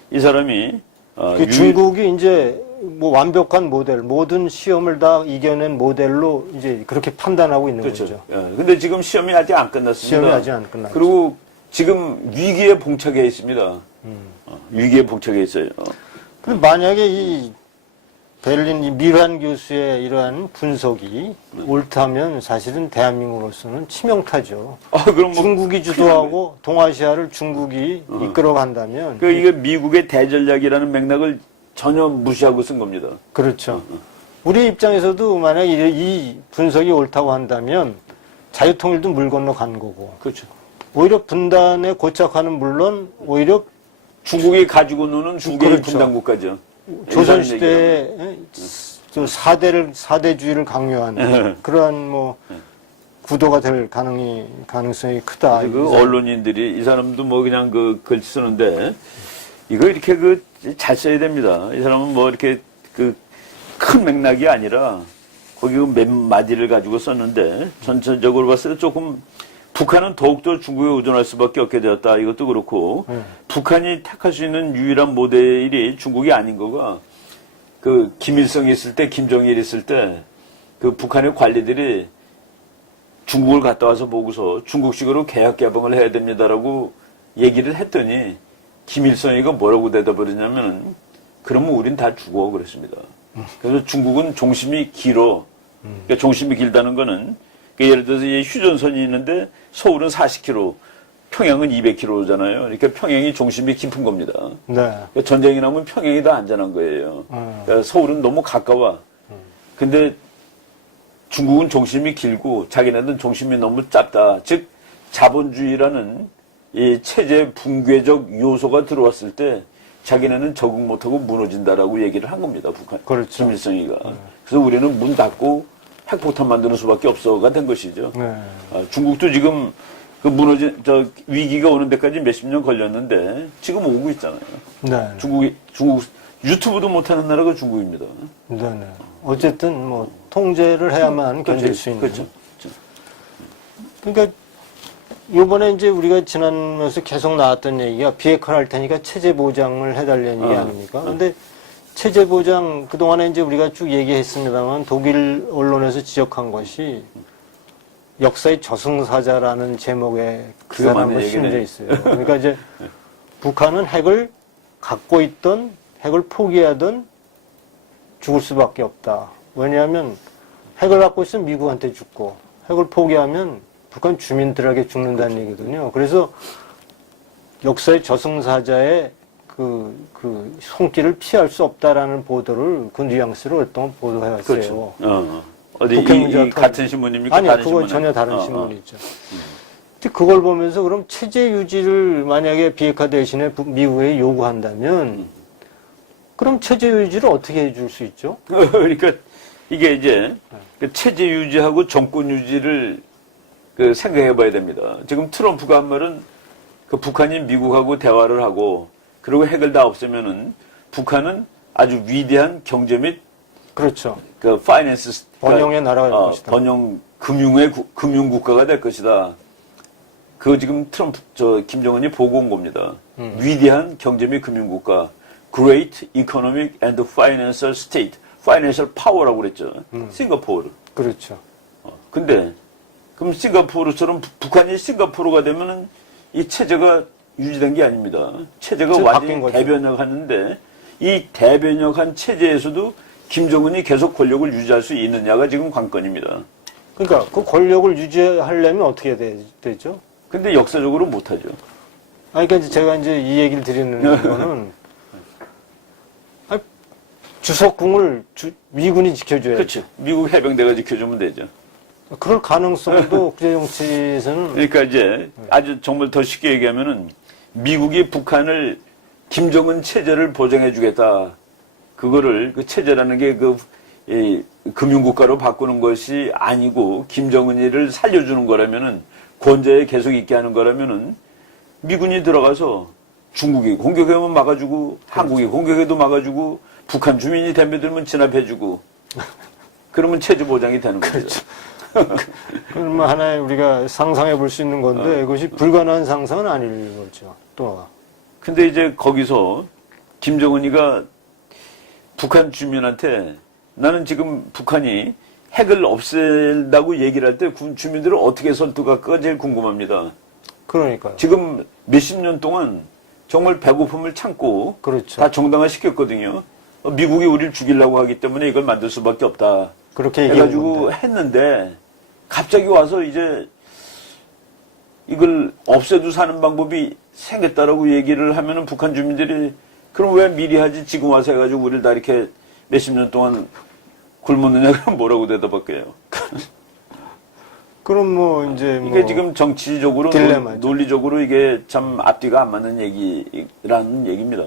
이 사람이 중국이 이제 뭐 완벽한 모델, 모든 시험을 다 이겨낸 모델로 이제 그렇게 판단하고 있는 그렇죠. 거죠. 예. 근데 지금 시험이 아직 안 끝났습니다. 시험이 아직 안 끝났죠. 그리고 지금 위기에 봉착해 있습니다. 위기에 봉착해 있어요. 근데 만약에 이 베를린 이 미란 교수의 이러한 분석이 옳다면 사실은 대한민국으로서는 치명타죠. 그럼 뭐 중국이 주도하고 동아시아를 중국이 이끌어간다면 이게 미국의 대전략이라는 맥락을 전혀 무시하고 쓴 겁니다. 그렇죠. 우리 입장에서도 만약 이 분석이 옳다고 한다면 자유통일도 물 건너 간 거고. 그렇죠. 오히려 분단에 고착하는 물론 오히려 중국이 가지고 노는 중국의 그렇죠. 분단국가죠. 조선시대에 사대주의를 강요한 그러한 뭐 구도가 될 가능성이 크다. 그 언론인들이 이 사람도 뭐 그냥 그 글 쓰는데 이거 이렇게 잘 써야 됩니다. 이 사람은 뭐 이렇게 큰 맥락이 아니라 거기 몇 마디를 가지고 썼는데 전체적으로 봤을 때 조금 북한은 더욱더 중국에 의존할 수밖에 없게 되었다. 이것도 그렇고 북한이 택할 수 있는 유일한 모델이 중국이 아닌 거가 김일성이 있을 때, 김정일 있을 때 북한의 관리들이 중국을 갔다 와서 보고서 중국식으로 개혁 개방을 해야 됩니다라고 얘기를 했더니 김일성이가 뭐라고 대답을 했냐면 그러면 우린 다 죽어 그랬습니다. 그래서 중국은 종심이 길어. 그러니까 종심이 길다는 거는 예를 들어서 휴전선이 있는데 서울은 40km, 평양은 200km잖아요. 그러니까 평양이 종심이 깊은 겁니다. 네. 그러니까 전쟁이 나면 평양이 더 안전한 거예요. 그러니까 서울은 너무 가까워. 근데 중국은 종심이 길고 자기네들은 종심이 너무 짧다. 즉 자본주의라는 이 체제 붕괴적 요소가 들어왔을 때 자기네는 적응 못하고 무너진다라고 얘기를 한 겁니다. 북한. 그렇죠. 김일성이가. 그래서 우리는 문 닫고 핵폭탄 만드는 수밖에 없어가 된 것이죠. 네. 중국도 지금 위기가 오는 데까지 몇십 년 걸렸는데 지금 오고 있잖아요. 네. 중국 유튜브도 못하는 나라가 중국입니다. 네. 어쨌든 뭐 통제를 해야만 견딜 수 있는. 그렇죠. 그러니까 요번에 이제 우리가 지난번에서 계속 나왔던 얘기가 비핵화를 할 테니까 체제 보장을 해달라는 얘기 아닙니까? 근데 체제 보장, 그동안에 이제 우리가 쭉 얘기했습니다만 독일 언론에서 지적한 것이 역사의 저승사자라는 제목의 그 사람을 심져 있어요. 그러니까 이제 북한은 핵을 갖고 있던, 핵을 포기하던 죽을 수밖에 없다. 왜냐하면 핵을 갖고 있으면 미국한테 죽고 핵을 포기하면 북한 주민들에게 죽는다는 얘기거든요. 그래서 역사의 저승사자의 그 손길을 피할 수 없다라는 보도를 그 뉘앙스로 오랫동안 보도해왔어요. 그렇죠. 어디 같은 신문입니까? 아니요, 그거 전혀 다른 신문이죠. 그걸 보면서 그럼 체제 유지를 만약에 비핵화 대신에 미국에 요구한다면 그럼 체제 유지를 어떻게 해줄 수 있죠? 그러니까 이게 이제 그 체제 유지하고 정권 유지를 그 생각해 봐야 됩니다. 지금 트럼프가 한 말은 그 북한이 미국하고 대화를 하고 그리고 핵을 다 없애면은 북한은 아주 위대한 경제 및 그렇죠. 그 파이낸스 번영의 나라가 될 것이다. 번영 금융 국가가 될 것이다. 그거 지금 트럼프 김정은이 보고 온 겁니다. 위대한 경제 및 금융 국가, Great Economic and Financial State, Financial Power라고 그랬죠. 싱가포르. 그렇죠. 근데 그럼 싱가포르처럼 북한이 싱가포르가 되면은 이 체제가 유지된 게 아닙니다. 체제가 바뀐 완전히 거죠. 대변혁하는데 이 대변혁한 체제에서도 김정은이 계속 권력을 유지할 수 있느냐가 지금 관건입니다. 그러니까 그 권력을 유지하려면 어떻게 되죠? 근데 역사적으로 못하죠. 그러니까 제가 이제 이 얘기를 드리는 거는 주석궁을 미군이 지켜줘야죠. 그렇죠. 미국 해병대가 지켜주면 되죠. 그럴 가능성도 국제 정치에서는 그러니까 이제 아주 정말 더 쉽게 얘기하면은 미국이 북한을 김정은 체제를 보장해 주겠다. 그거를 그 체제라는 게 금융국가로 바꾸는 것이 아니고 김정은이를 살려주는 거라면은 권좌에 계속 있게 하는 거라면은 미군이 들어가서 중국이 공격하면 막아주고 한국이 공격해도 막아주고 북한 주민이 덤벼들면 진압해주고 그러면 체제 보장이 되는 거죠. 그렇죠. 그건 뭐 하나의 우리가 상상해 볼 수 있는 건데 이것이 불가능한 상상은 아닐 거죠. 또. 근데 이제 거기서 김정은이가 북한 주민한테 나는 지금 북한이 핵을 없앤다고 얘기를 할 때 주민들을 어떻게 설득할까가 제일 궁금합니다. 그러니까요. 지금 몇십 년 동안 정말 배고픔을 참고 그렇죠. 다 정당화 시켰거든요. 미국이 우리를 죽이려고 하기 때문에 이걸 만들 수밖에 없다. 그렇게 해가지고 했는데 갑자기 와서 이제 이걸 없애도 사는 방법이 생겼다라고 얘기를 하면은 북한 주민들이 그럼 왜 미리 하지 지금 와서 해가지고 우리를 다 이렇게 몇십 년 동안 굶었느냐 그럼 뭐라고 대답할게요? 그럼 뭐 이제 이게 지금 정치적으로 딜레마죠. 논리적으로 이게 참 앞뒤가 안 맞는 얘기라는 얘기입니다.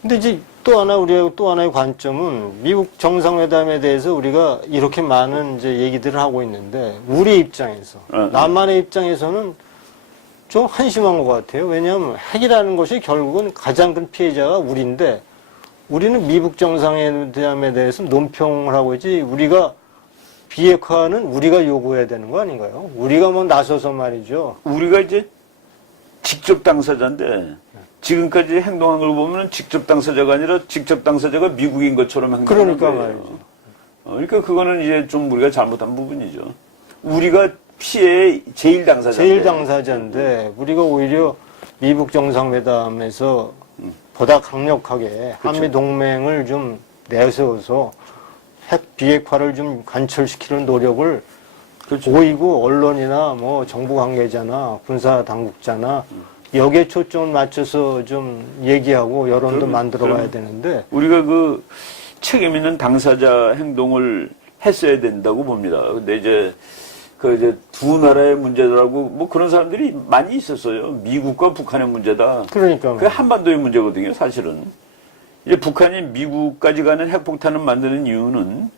근데 이제 또 하나 우리가 또 하나의 관점은 미국 정상회담에 대해서 우리가 이렇게 많은 이제 얘기들을 하고 있는데 우리 입장에서 남한의 입장에서는 좀 한심한 것 같아요. 왜냐하면 핵이라는 것이 결국은 가장 큰 피해자가 우리인데 우리는 미국 정상회담에 대해서 논평을 하고 있지 우리가 비핵화는 우리가 요구해야 되는 거 아닌가요? 우리가 뭐 나서서 말이죠. 우리가 이제 직접 당사자인데 지금까지 행동한 걸 보면 직접 당사자가 아니라 직접 당사자가 미국인 것처럼 행동하는 그러니까 거예요. 말이죠. 그러니까 그거는 이제 좀 우리가 잘못한 부분이죠. 우리가 피해의 제일 당사자인데. 제일 당사자인데 우리가 오히려 미국 정상회담에서 보다 강력하게 한미 동맹을 좀 내세워서 핵 비핵화를 좀 관철시키는 노력을 보이고 언론이나 뭐 정부 관계자나 군사 당국자나 여기에 초점을 맞춰서 좀 얘기하고 여론도 만들어가야 되는데 우리가 그 책임 있는 당사자 행동을 했어야 된다고 봅니다. 근데 이제 두 나라의 문제라고 뭐 그런 사람들이 많이 있었어요. 미국과 북한의 문제다. 그러니까 그게 한반도의 문제거든요, 사실은. 이제 북한이 미국까지 가는 핵폭탄을 만드는 이유는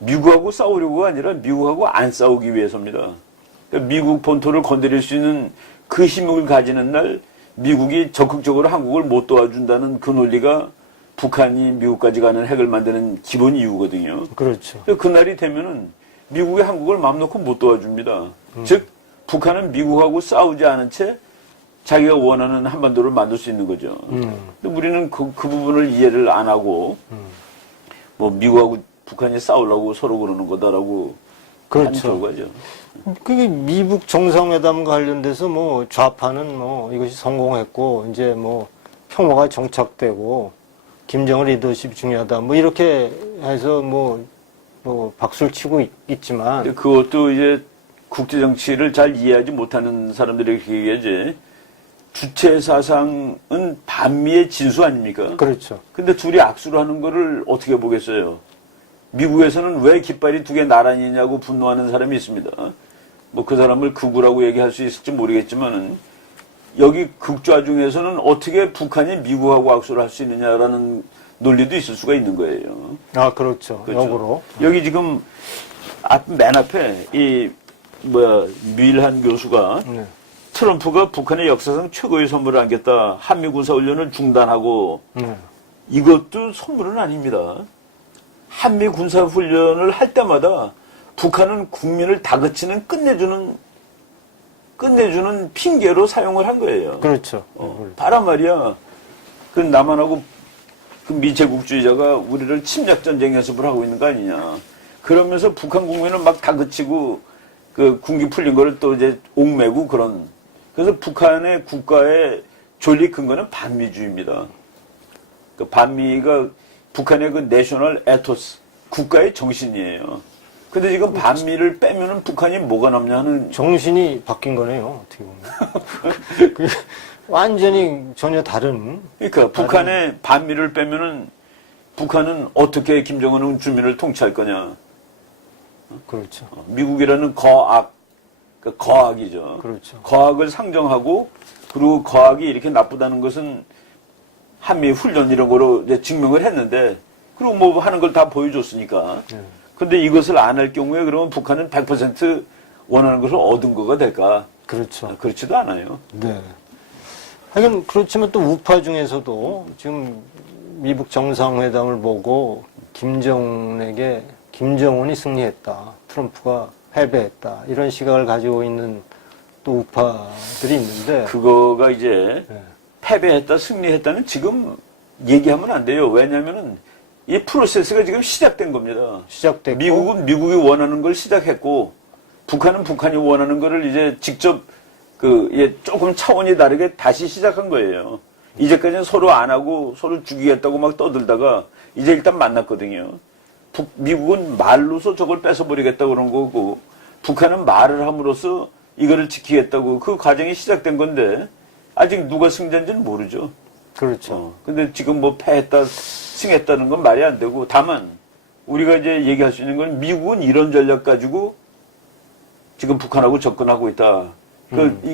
미국하고 싸우려고가 아니라 미국하고 안 싸우기 위해서입니다. 그러니까 미국 본토를 건드릴 수 있는 그 힘을 가지는 날 미국이 적극적으로 한국을 못 도와준다는 그 논리가 북한이 미국까지 가는 핵을 만드는 기본 이유거든요. 그렇죠. 그날이 되면은 미국이 한국을 맘 놓고 못 도와줍니다. 즉 북한은 미국하고 싸우지 않은 채 자기가 원하는 한반도를 만들 수 있는 거죠. 근데 우리는 그 부분을 이해를 안 하고 뭐 미국하고 북한이 싸우려고 서로 그러는 거다라고 하는 그렇죠. 결과죠. 그게 미국 정상회담 관련돼서 뭐 좌파는 뭐 이것이 성공했고 이제 뭐 평화가 정착되고 김정은 리더십이 중요하다 뭐 이렇게 해서 뭐 박수를 치고 있지만 근데 그것도 이제 국제 정치를 잘 이해하지 못하는 사람들이 이렇게 얘기하지. 주체 사상은 반미의 진수 아닙니까? 그렇죠. 근데 둘이 악수를 하는 거를 어떻게 보겠어요? 미국에서는 왜 깃발이 두 개 나란히냐고 분노하는 사람이 있습니다. 뭐 그 사람을 극우라고 얘기할 수 있을지 모르겠지만은 여기 극좌 중에서는 어떻게 북한이 미국하고 악수를 할 수 있느냐라는 논리도 있을 수가 있는 거예요. 아, 그렇죠. 그렇죠. 역으로. 여기 지금 맨 앞에 류일한 교수가 네. 트럼프가 북한의 역사상 최고의 선물을 안겼다. 한미 군사 훈련을 중단하고 네. 이것도 선물은 아닙니다. 한미 군사 훈련을 할 때마다 북한은 국민을 다그치는 끝내주는 핑계로 사용을 한 거예요. 그렇죠. 바란 말이야. 그 남한하고 그 미제국주의자가 우리를 침략 전쟁 연습을 하고 있는 거 아니냐. 그러면서 북한 국민을 막 다그치고 그 군기 풀린 거를 또 이제 옥매고 그런. 그래서 북한의 국가의 존립 근거는 반미주의입니다. 그 반미가 북한의 그 내셔널 에토스, 국가의 정신이에요. 근데 지금 반미를 빼면은 북한이 뭐가 남냐 하는. 정신이 바뀐 거네요, 어떻게 보면. 그 완전히 전혀 다른. 그러니까 북한의 반미를 빼면은 북한은 어떻게 김정은은 주민을 통치할 거냐. 그렇죠. 미국이라는 거악, 그 거악이죠. 그렇죠. 거악을 상정하고 그리고 거악이 이렇게 나쁘다는 것은 한미 훈련 이런 거로 이제 증명을 했는데 그리고 뭐 하는 걸 다 보여줬으니까. 네. 근데 이것을 안 할 경우에 그러면 북한은 100% 원하는 것을 얻은 거가 될까? 그렇죠. 그렇지도 않아요. 네. 하여간 그렇지만 또 우파 중에서도 지금 미북 정상회담을 보고 김정은에게 김정은이 승리했다. 트럼프가 패배했다. 이런 시각을 가지고 있는 또 우파들이 있는데 그거가 이제 네. 패배했다, 승리했다는 지금 얘기하면 안 돼요. 왜냐면은 이 프로세스가 지금 시작된 겁니다. 시작됐고 미국은 미국이 원하는 걸 시작했고 북한은 북한이 원하는 거를 이제 직접 조금 차원이 다르게 다시 시작한 거예요. 이제까지는 서로 안 하고 서로 죽이겠다고 막 떠들다가 이제 일단 만났거든요. 미국은 말로서 저걸 뺏어버리겠다고 그런 거고 북한은 말을 함으로써 이거를 지키겠다고 그 과정이 시작된 건데 아직 누가 승자인지는 모르죠. 그렇죠. 근데 지금 뭐 패했다, 승했다는 건 말이 안 되고 다만 우리가 이제 얘기할 수 있는 건 미국은 이런 전략 가지고 지금 북한하고 접근하고 있다.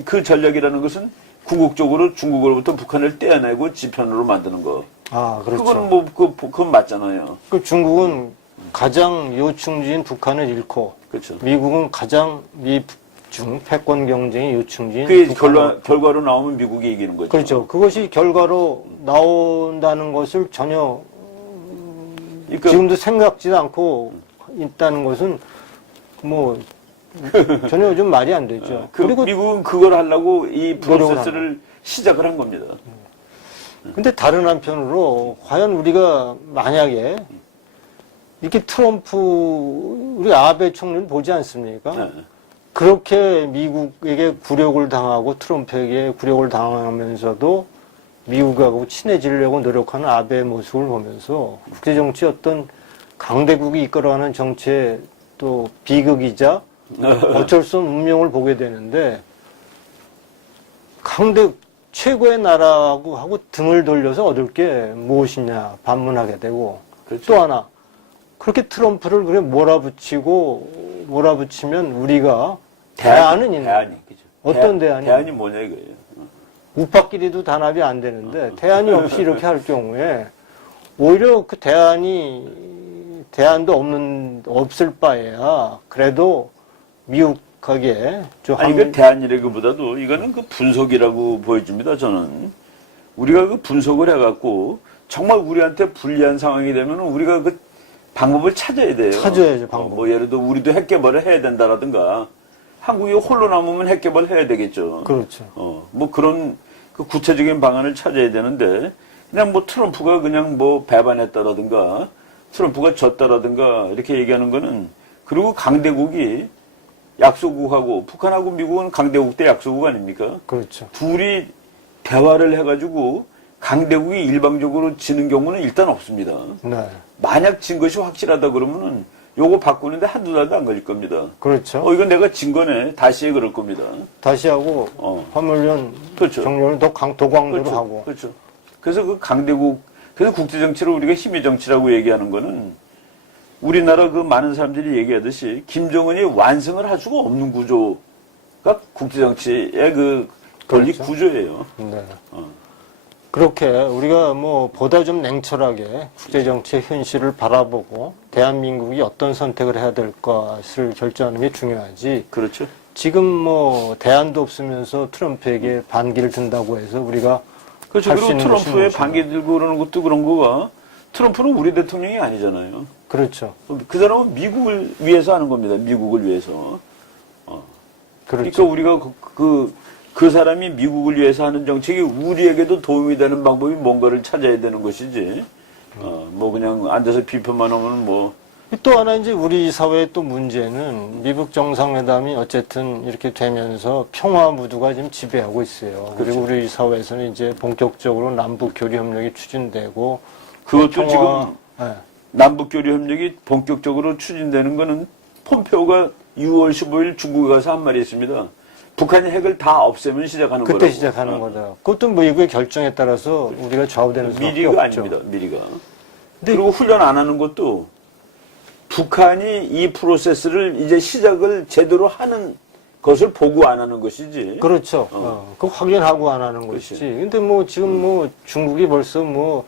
그 전략이라는 것은 궁극적으로 중국으로부터 북한을 떼어내고 지편으로 만드는 거. 아, 그렇죠. 그거는 그건 맞잖아요. 그 중국은 가장 요충지인 북한을 잃고 그렇죠. 미국은 가장 미중 패권 경쟁의 요충지인 그게 북한을 결과로 나오면 미국이 이기는 거죠. 그렇죠. 그것이 결과로 나온다는 것을 전혀 그러니까 지금도 생각지도 않고 있다는 것은 뭐 전혀 좀 말이 안 되죠. 그리고 미국은 그걸 하려고 이 노력을 프로세스를 시작을 한 겁니다. 근데 다른 한편으로 과연 우리가 만약에 이렇게 트럼프 우리 아베 총리를 보지 않습니까? 네. 그렇게 미국에게 굴욕을 당하고 트럼프에게 굴욕을 당하면서도 미국하고 친해지려고 노력하는 아베의 모습을 보면서 국제정치 어떤 강대국이 이끌어가는 정치의 또 비극이자 어쩔 수 없는 운명을 보게 되는데 최고의 나라하고 등을 돌려서 얻을 게 무엇이냐 반문하게 되고 그렇죠. 또 하나 그렇게 트럼프를 그래 몰아붙이면 우리가 대안은 있는 대안이 그죠. 어떤 대안이? 대안이 뭐냐 이거예요. 우파끼리도 단합이 안 되는데 대안이 없이 이렇게 할 경우에 오히려 그 대안도 없을 바에야 그래도 미국하게 좀 아니 그 대안이라기보다도 이거는 그 분석이라고 보여집니다. 저는 우리가 그 분석을 해갖고 정말 우리한테 불리한 상황이 되면 우리가 그 방법을 찾아야 돼요. 찾아야죠, 방법. 뭐 예를 들어 우리도 핵개발을 해야 된다라든가 한국이 홀로 남으면 핵개발을 해야 되겠죠. 그렇죠. 뭐 그런 그 구체적인 방안을 찾아야 되는데 그냥 뭐 트럼프가 그냥 뭐 배반했다라든가 트럼프가 졌다라든가 이렇게 얘기하는 거는 그리고 강대국이 약소국하고 북한하고 미국은 강대국 대 약소국 아닙니까? 그렇죠. 둘이 대화를 해가지고 강대국이 일방적으로 지는 경우는 일단 없습니다. 네. 만약 진 것이 확실하다 그러면은 요거 바꾸는데 한두 달도 안 걸릴 겁니다. 그렇죠. 이건 내가 진 거네. 다시 해 그럴 겁니다. 다시 하고 화물연 그렇죠. 정렬을 더 도광도로 그렇죠. 하고. 그렇죠. 그래서 그 강대국, 그래서 국제정치를 우리가 힘의 정치라고 얘기하는 거는 우리나라 그 많은 사람들이 얘기하듯이 김정은이 완성을 할 수가 없는 구조가 국제정치의 그 권리 그렇죠. 구조예요. 네. 그렇게 우리가 뭐 보다 좀 냉철하게 국제정치의 현실을 바라보고 대한민국이 어떤 선택을 해야 될 것을 결정하는 게 중요하지. 그렇죠. 지금 뭐 대안도 없으면서 트럼프에게 반기를 든다고 해서 우리가 그렇죠. 할수 그리고 있는 것이 트럼프에 무엇인가. 반기 들고 그러는 것도 그런 거가 트럼프는 우리 대통령이 아니잖아요. 그렇죠. 그 사람은 미국을 위해서 하는 겁니다. 미국을 위해서. 그러니까 그렇죠. 우리가 그 사람이 미국을 위해서 하는 정책이 우리에게도 도움이 되는 방법이 뭔가를 찾아야 되는 것이지. 뭐 그냥 앉아서 비판만 하면 뭐. 또 하나 이제 우리 사회의 또 문제는 미국 정상회담이 어쨌든 이렇게 되면서 평화 무드가 지금 지배하고 있어요. 그렇죠. 그리고 우리 사회에서는 이제 본격적으로 남북 교류 협력이 추진되고 그것도 평화- 지금 네. 남북 교류 협력이 본격적으로 추진되는 거는 폼페오가 6월 15일 중국에 가서 한 말이 있습니다. 북한이 핵을 다 없애면 시작하는 거라고. 그때 시작하는 거다. 그것도 뭐 미국의 결정에 따라서 우리가 좌우되는 수밖에 미리가 없죠. 아닙니다. 미리가. 그리고 훈련 안 하는 것도 북한이 이 프로세스를 이제 시작을 제대로 하는 것을 보고 안 하는 것이지. 그렇죠. 그 확인하고 안 하는 그렇지. 것이지. 근데 뭐 지금 뭐 중국이 벌써 뭐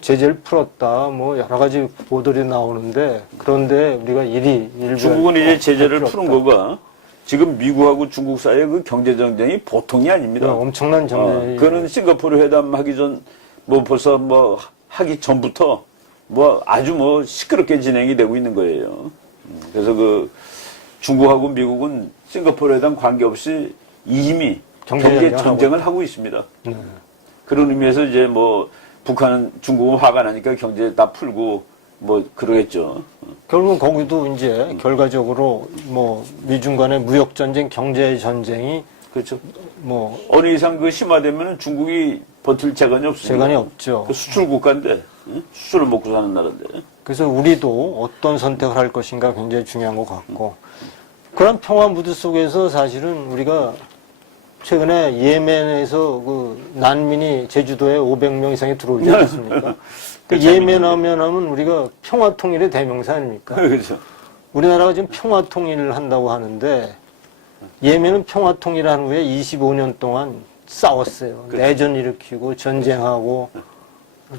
제재를 풀었다, 뭐 여러 가지 보도들이 나오는데 그런데 우리가 일부 중국은 이제 제재를 할 필요 푸는 없다. 거가 지금 미국하고 중국 사이의 그 경제 전쟁이 보통이 아닙니다. 엄청난 정쟁이. 그거는 싱가포르 회담 하기 전, 뭐 벌써 뭐 하기 전부터 뭐 아주 뭐 시끄럽게 진행이 되고 있는 거예요. 그래서 그 중국하고 미국은 싱가포르 회담 관계없이 이미 경제 전쟁을 하고 있습니다. 그런 의미에서 이제 뭐 북한은 중국은 화가 나니까 경제 다 풀고 뭐 그러겠죠. 결국은 거기도 이제 결과적으로 뭐 미중 간의 무역 전쟁, 경제 전쟁이 그렇죠. 뭐 어느 이상 그 심화되면은 중국이 버틸 재간이 없습니다. 재간이 없죠. 그 수출 국가인데 수출을 먹고 사는 나라인데. 그래서 우리도 어떤 선택을 할 것인가 굉장히 중요한 것 같고 그런 평화 무드 속에서 사실은 우리가 최근에 예멘에서 그 난민이 제주도에 500명 이상이 들어오지 않았습니까? 그 예멘 하면 우리가 평화 통일의 대명사 아닙니까? 그렇죠. 우리나라가 지금 평화 통일을 한다고 하는데 예멘은 평화 통일한 후에 25년 동안 싸웠어요. 그렇죠. 내전 일으키고 전쟁하고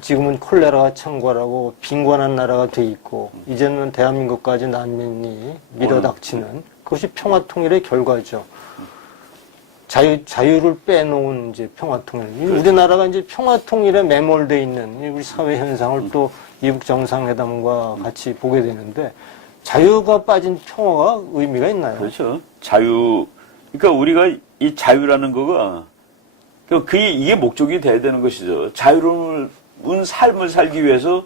지금은 콜레라가 창궐하고 빈곤한 나라가 돼 있고 이제는 대한민국까지 난민이 밀어닥치는 그것이 평화 통일의 결과죠. 자유를 빼놓은 이제 평화 통일. 우리나라가 이제 평화 통일에 매몰돼 있는 우리 사회 현상을 또 미국 정상회담과 같이 보게 되는데 자유가 빠진 평화가 의미가 있나요? 그렇죠. 자유. 그러니까 우리가 이 자유라는 거가 이게 목적이 돼야 되는 것이죠. 자유로운 삶을 살기 위해서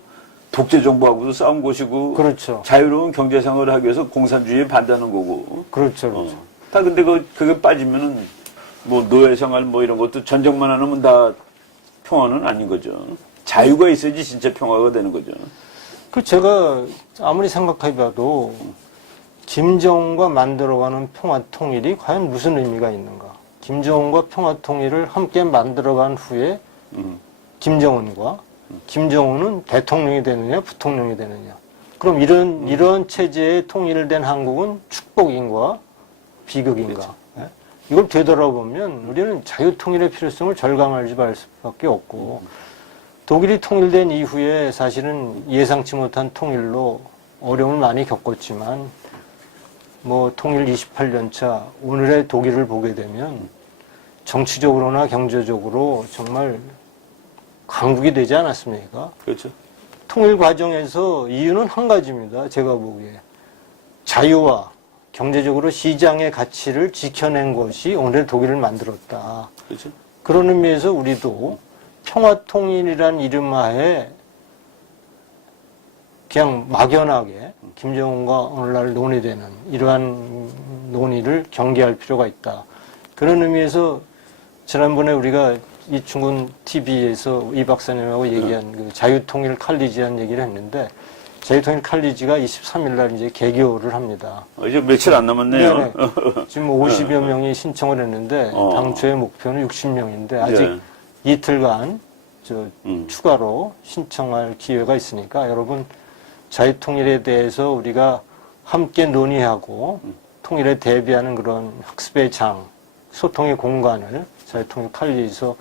독재 정부하고도 싸운 것이고, 그렇죠. 자유로운 경제 생활을 하기 위해서 공산주의에 반대하는 거고. 그렇죠, 그렇죠. 다 근데 그게 빠지면은 뭐 노예 생활 뭐 이런 것도 전쟁만 안 하면 다 평화는 아닌 거죠. 자유가 있어야지 진짜 평화가 되는 거죠. 그 제가 아무리 생각해봐도 김정은과 만들어가는 평화 통일이 과연 무슨 의미가 있는가? 김정은과 평화 통일을 함께 만들어간 후에 김정은과 김정은은 대통령이 되느냐 부통령이 되느냐? 그럼 이런 체제에 통일된 한국은 축복인가 비극인가? 그렇죠. 예? 이걸 되돌아보면 우리는 자유 통일의 필요성을 절감하지 말 수밖에 없고. 독일이 통일된 이후에 사실은 예상치 못한 통일로 어려움을 많이 겪었지만 뭐 통일 28년 차 오늘의 독일을 보게 되면 정치적으로나 경제적으로 정말 강국이 되지 않았습니까? 그렇죠. 통일 과정에서 이유는 한 가지입니다. 제가 보기에. 자유와 경제적으로 시장의 가치를 지켜낸 것이 오늘의 독일을 만들었다. 그렇죠. 그런 의미에서 우리도 평화통일이란 이름하에 그냥 막연하게 김정은과 오늘날 논의되는 이러한 논의를 경계할 필요가 있다. 그런 의미에서 지난번에 우리가 이충근 TV에서 이 박사님하고 얘기한 그 자유통일 칼리지한 얘기를 했는데 자유통일 칼리지가 23일 날 이제 개교를 합니다. 이제 며칠 안 남았네요. 네네. 지금 50여 명이 신청을 했는데 당초의 목표는 60명인데 아직 네. 이틀간 추가로 신청할 기회가 있으니까 여러분 자유통일에 대해서 우리가 함께 논의하고 통일에 대비하는 그런 학습의 장, 소통의 공간을 자유통일 칼리지에서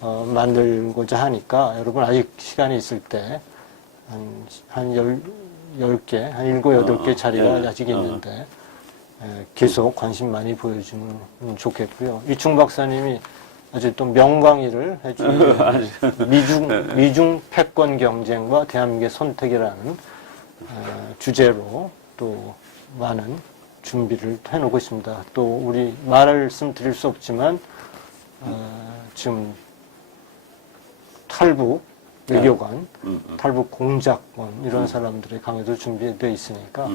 만들고자 하니까 여러분 아직 시간이 있을 때 한 10개, 한 7, 8개 자리가 예. 아직 있는데 계속 관심 많이 보여주면 좋겠고요. 이충 박사님이 아주 또 명강의를 해주는 미중 패권 경쟁과 대한민국의 선택이라는 주제로 또 많은 준비를 해놓고 있습니다. 또 우리 말씀 드릴 수 없지만 지금 탈북 외교관, 탈북 공작원 이런 사람들의 강의도 준비되어 있으니까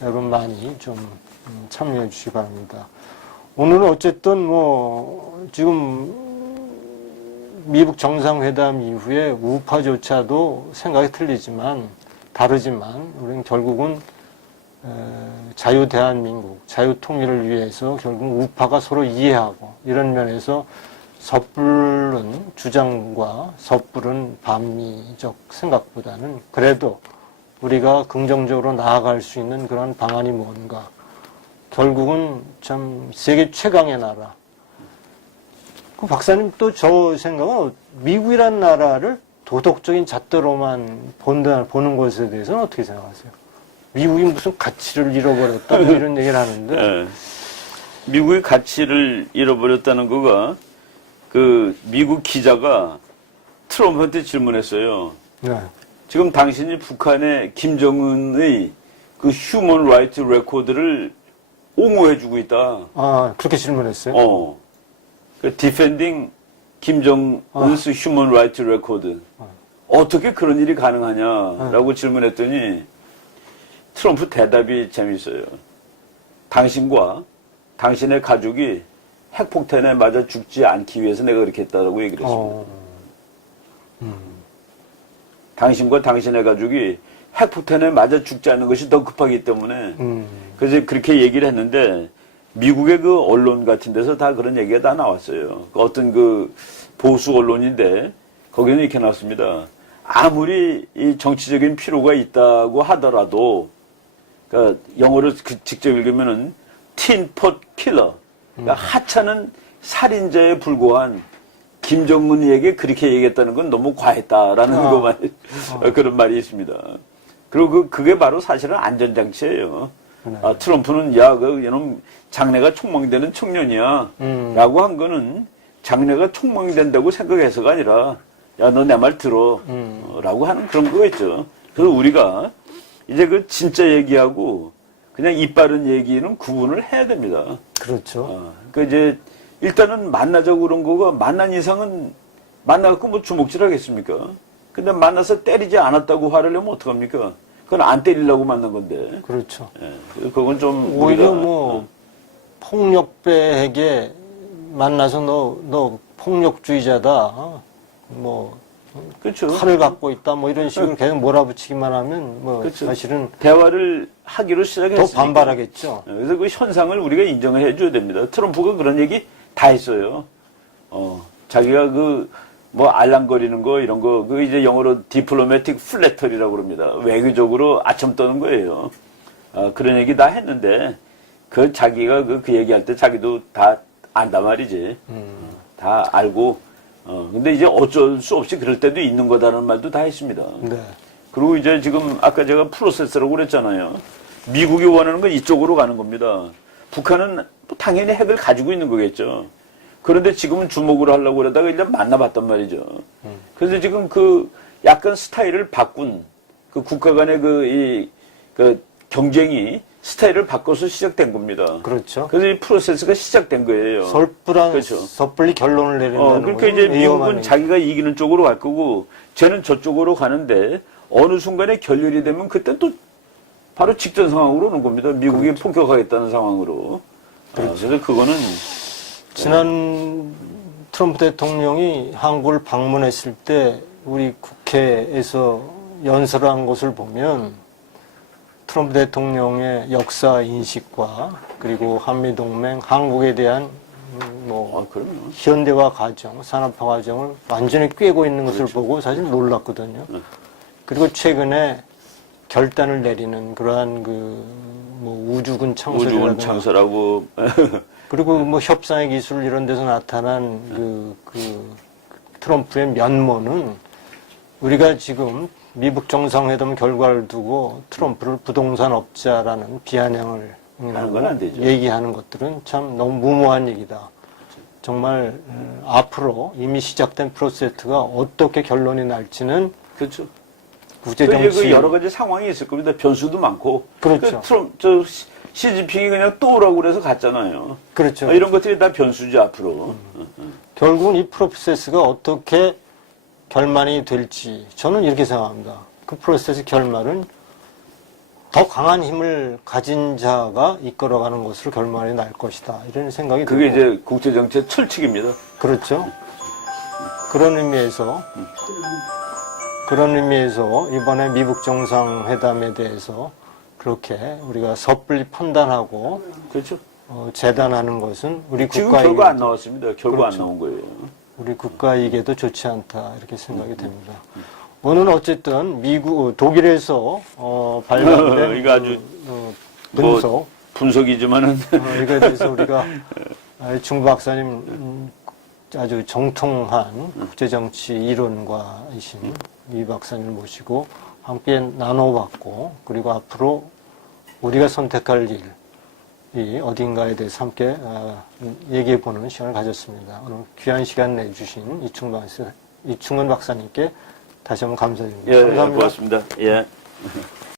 여러분 많이 좀 참여해 주시기 바랍니다. 오늘은 어쨌든 뭐 지금 미국 정상회담 이후에 우파조차도 생각이 다르지만 우리는 결국은 자유 대한민국, 자유 통일을 위해서 결국 우파가 서로 이해하고 이런 면에서 섣부른 주장과 섣부른 반미적 생각보다는 그래도 우리가 긍정적으로 나아갈 수 있는 그런 방안이 뭔가. 결국은 참 세계 최강의 나라. 그 박사님 또 저 생각은 미국이란 나라를 도덕적인 잣대로만 보는 것에 대해서는 어떻게 생각하세요? 미국이 무슨 가치를 잃어버렸다 뭐 이런 얘기를 하는데. 네. 미국의 가치를 잃어버렸다는 거가 그 미국 기자가 트럼프한테 질문했어요. 네. 지금 당신이 북한의 김정은의 그 휴먼 라이트 레코드를 옹호해주고 있다. 아, 그렇게 질문했어요? 그 디펜딩 김정은's 휴먼 라이트 레코드. 어떻게 그런 일이 가능하냐라고 질문했더니 트럼프 대답이 재미있어요. 당신과 당신의 가족이 핵폭탄에 맞아 죽지 않기 위해서 내가 그렇게 했다라고 얘기를 했습니다. 당신과 당신의 가족이 핵폭탄에 맞아 죽지 않는 것이 더 급하기 때문에 그래서 그렇게 얘기를 했는데 미국의 그 언론 같은 데서 다 그런 얘기가 다 나왔어요. 어떤 그 보수 언론인데 거기는 이렇게 나왔습니다. 아무리 이 정치적인 필요가 있다고 하더라도 그러니까 영어로 직접 읽으면은 틴폿 킬러 그러니까 하찮은 살인자에 불과한 김정은에게 그렇게 얘기했다는 건 너무 과했다라는 것만 그런 말이 있습니다. 그리고 그게 바로 사실은 안전장치예요. 네. 트럼프는 얘는 장래가 촉망되는 청년이야 라고 한 거는 장래가 촉망된다고 생각해서가 아니라 야, 너 내 말 들어 라고 하는 그런 거겠죠. 그래서 우리가 이제 그 진짜 얘기하고 그냥 입 바른 얘기는 구분을 해야 됩니다. 그렇죠. 그 이제 일단은 만나자고 그런 거가 만난 이상은 만나갖고 뭐 주먹질 하겠습니까? 근데 만나서 때리지 않았다고 화를 내면 어떡합니까? 그건 안 때리려고 만난 건데. 그렇죠. 예, 그건 좀 오히려 우리가, 뭐 폭력배에게 만나서 너 폭력주의자다. 뭐 그렇죠. 칼을 갖고 있다. 뭐 이런 식으로 계속 몰아붙이기만 하면 뭐 그렇죠. 사실은 대화를 하기로 시작했으니까. 더 반발하겠죠. 그래서 그 현상을 우리가 인정을 해줘야 됩니다. 트럼프가 그런 얘기 다 했어요. 자기가 뭐 알랑거리는 거 이런 거 그 이제 영어로 디플로매틱 플래터리라고 그럽니다. 외교적으로 아첨 떠는 거예요. 그런 얘기 다 했는데 그 자기가 그 얘기할 때 자기도 다 안다 말이지. 다 알고 근데 이제 어쩔 수 없이 그럴 때도 있는 거다라는 말도 다 했습니다. 네. 그리고 이제 지금 아까 제가 프로세스라고 그랬잖아요. 미국이 원하는 건 이쪽으로 가는 겁니다. 북한은 뭐 당연히 핵을 가지고 있는 거겠죠. 그런데 지금은 주목을 하려고 그러다가 일단 만나봤단 말이죠. 그래서 지금 그 약간 스타일을 바꾼 그 국가 간의 그 경쟁이 스타일을 바꿔서 시작된 겁니다. 그렇죠. 그래서 이 프로세스가 시작된 거예요. 그렇죠. 섣불리 결론을 내린다는 그러니까 이제 미국은 자기가 이기는 쪽으로 갈 거고 쟤는 저쪽으로 가는데 어느 순간에 결렬이 되면 그때 또 바로 직전 상황으로 오는 겁니다. 미국이 그렇죠. 폭격하겠다는 상황으로. 그렇죠. 그래서 그거는 지난 트럼프 대통령이 한국을 방문했을 때 우리 국회에서 연설한 것을 보면 트럼프 대통령의 역사 인식과 그리고 한미동맹, 한국에 대한 뭐 현대화 과정, 산업화 과정을 완전히 꿰고 있는 것을 그렇죠. 보고 사실 놀랐거든요. 그리고 최근에 결단을 내리는 그러한 뭐 우주군 창설하고 그리고 그리고 뭐 협상의 기술 이런 데서 나타난 트럼프의 면모는 우리가 지금 미북 정상회담 결과를 두고 트럼프를 부동산 업자라는 비아냥을 하는 건 안 되죠. 얘기하는 것들은 참 너무 무모한 얘기다. 정말 앞으로 이미 시작된 프로세스가 어떻게 결론이 날지는 그렇죠. 국제정치 그 여러 가지 상황이 있을 겁니다. 변수도 많고. 그렇죠. 그 트럼프, 시진핑이 그냥 또 오라고 그래서 갔잖아요. 그렇죠. 이런 것들이 다 변수죠, 앞으로. 결국은 이 프로세스가 어떻게 결말이 될지 저는 이렇게 생각합니다. 그 프로세스 결말은 더 강한 힘을 가진 자가 이끌어가는 것으로 결말이 날 것이다. 이런 생각이 그게 들고. 이제 국제정치의 철칙입니다. 그렇죠. 그런 의미에서 이번에 미북 정상회담에 대해서 그렇게 우리가 섣불리 판단하고 그렇죠. 재단하는 것은 우리 지금 국가에게 결과 안 나왔습니다. 결과 안 그렇죠. 나온 거예요. 우리 국가에게도 좋지 않다 이렇게 생각이 됩니다. 오늘은 어쨌든 독일에서 발간된 이거 아주 분석 분석이지만은 이거에 대해서 우리가 중 박사님 아주 정통한 국제정치 이론가이신 이 박사님을 모시고 함께 나눠봤고 그리고 앞으로 우리가 선택할 일이 어딘가에 대해서 함께 얘기해보는 시간을 가졌습니다. 오늘 귀한 시간 내주신 이충근 박사님께 다시 한번 감사드립니다. 예, 감사합니다. 고맙습니다. 예.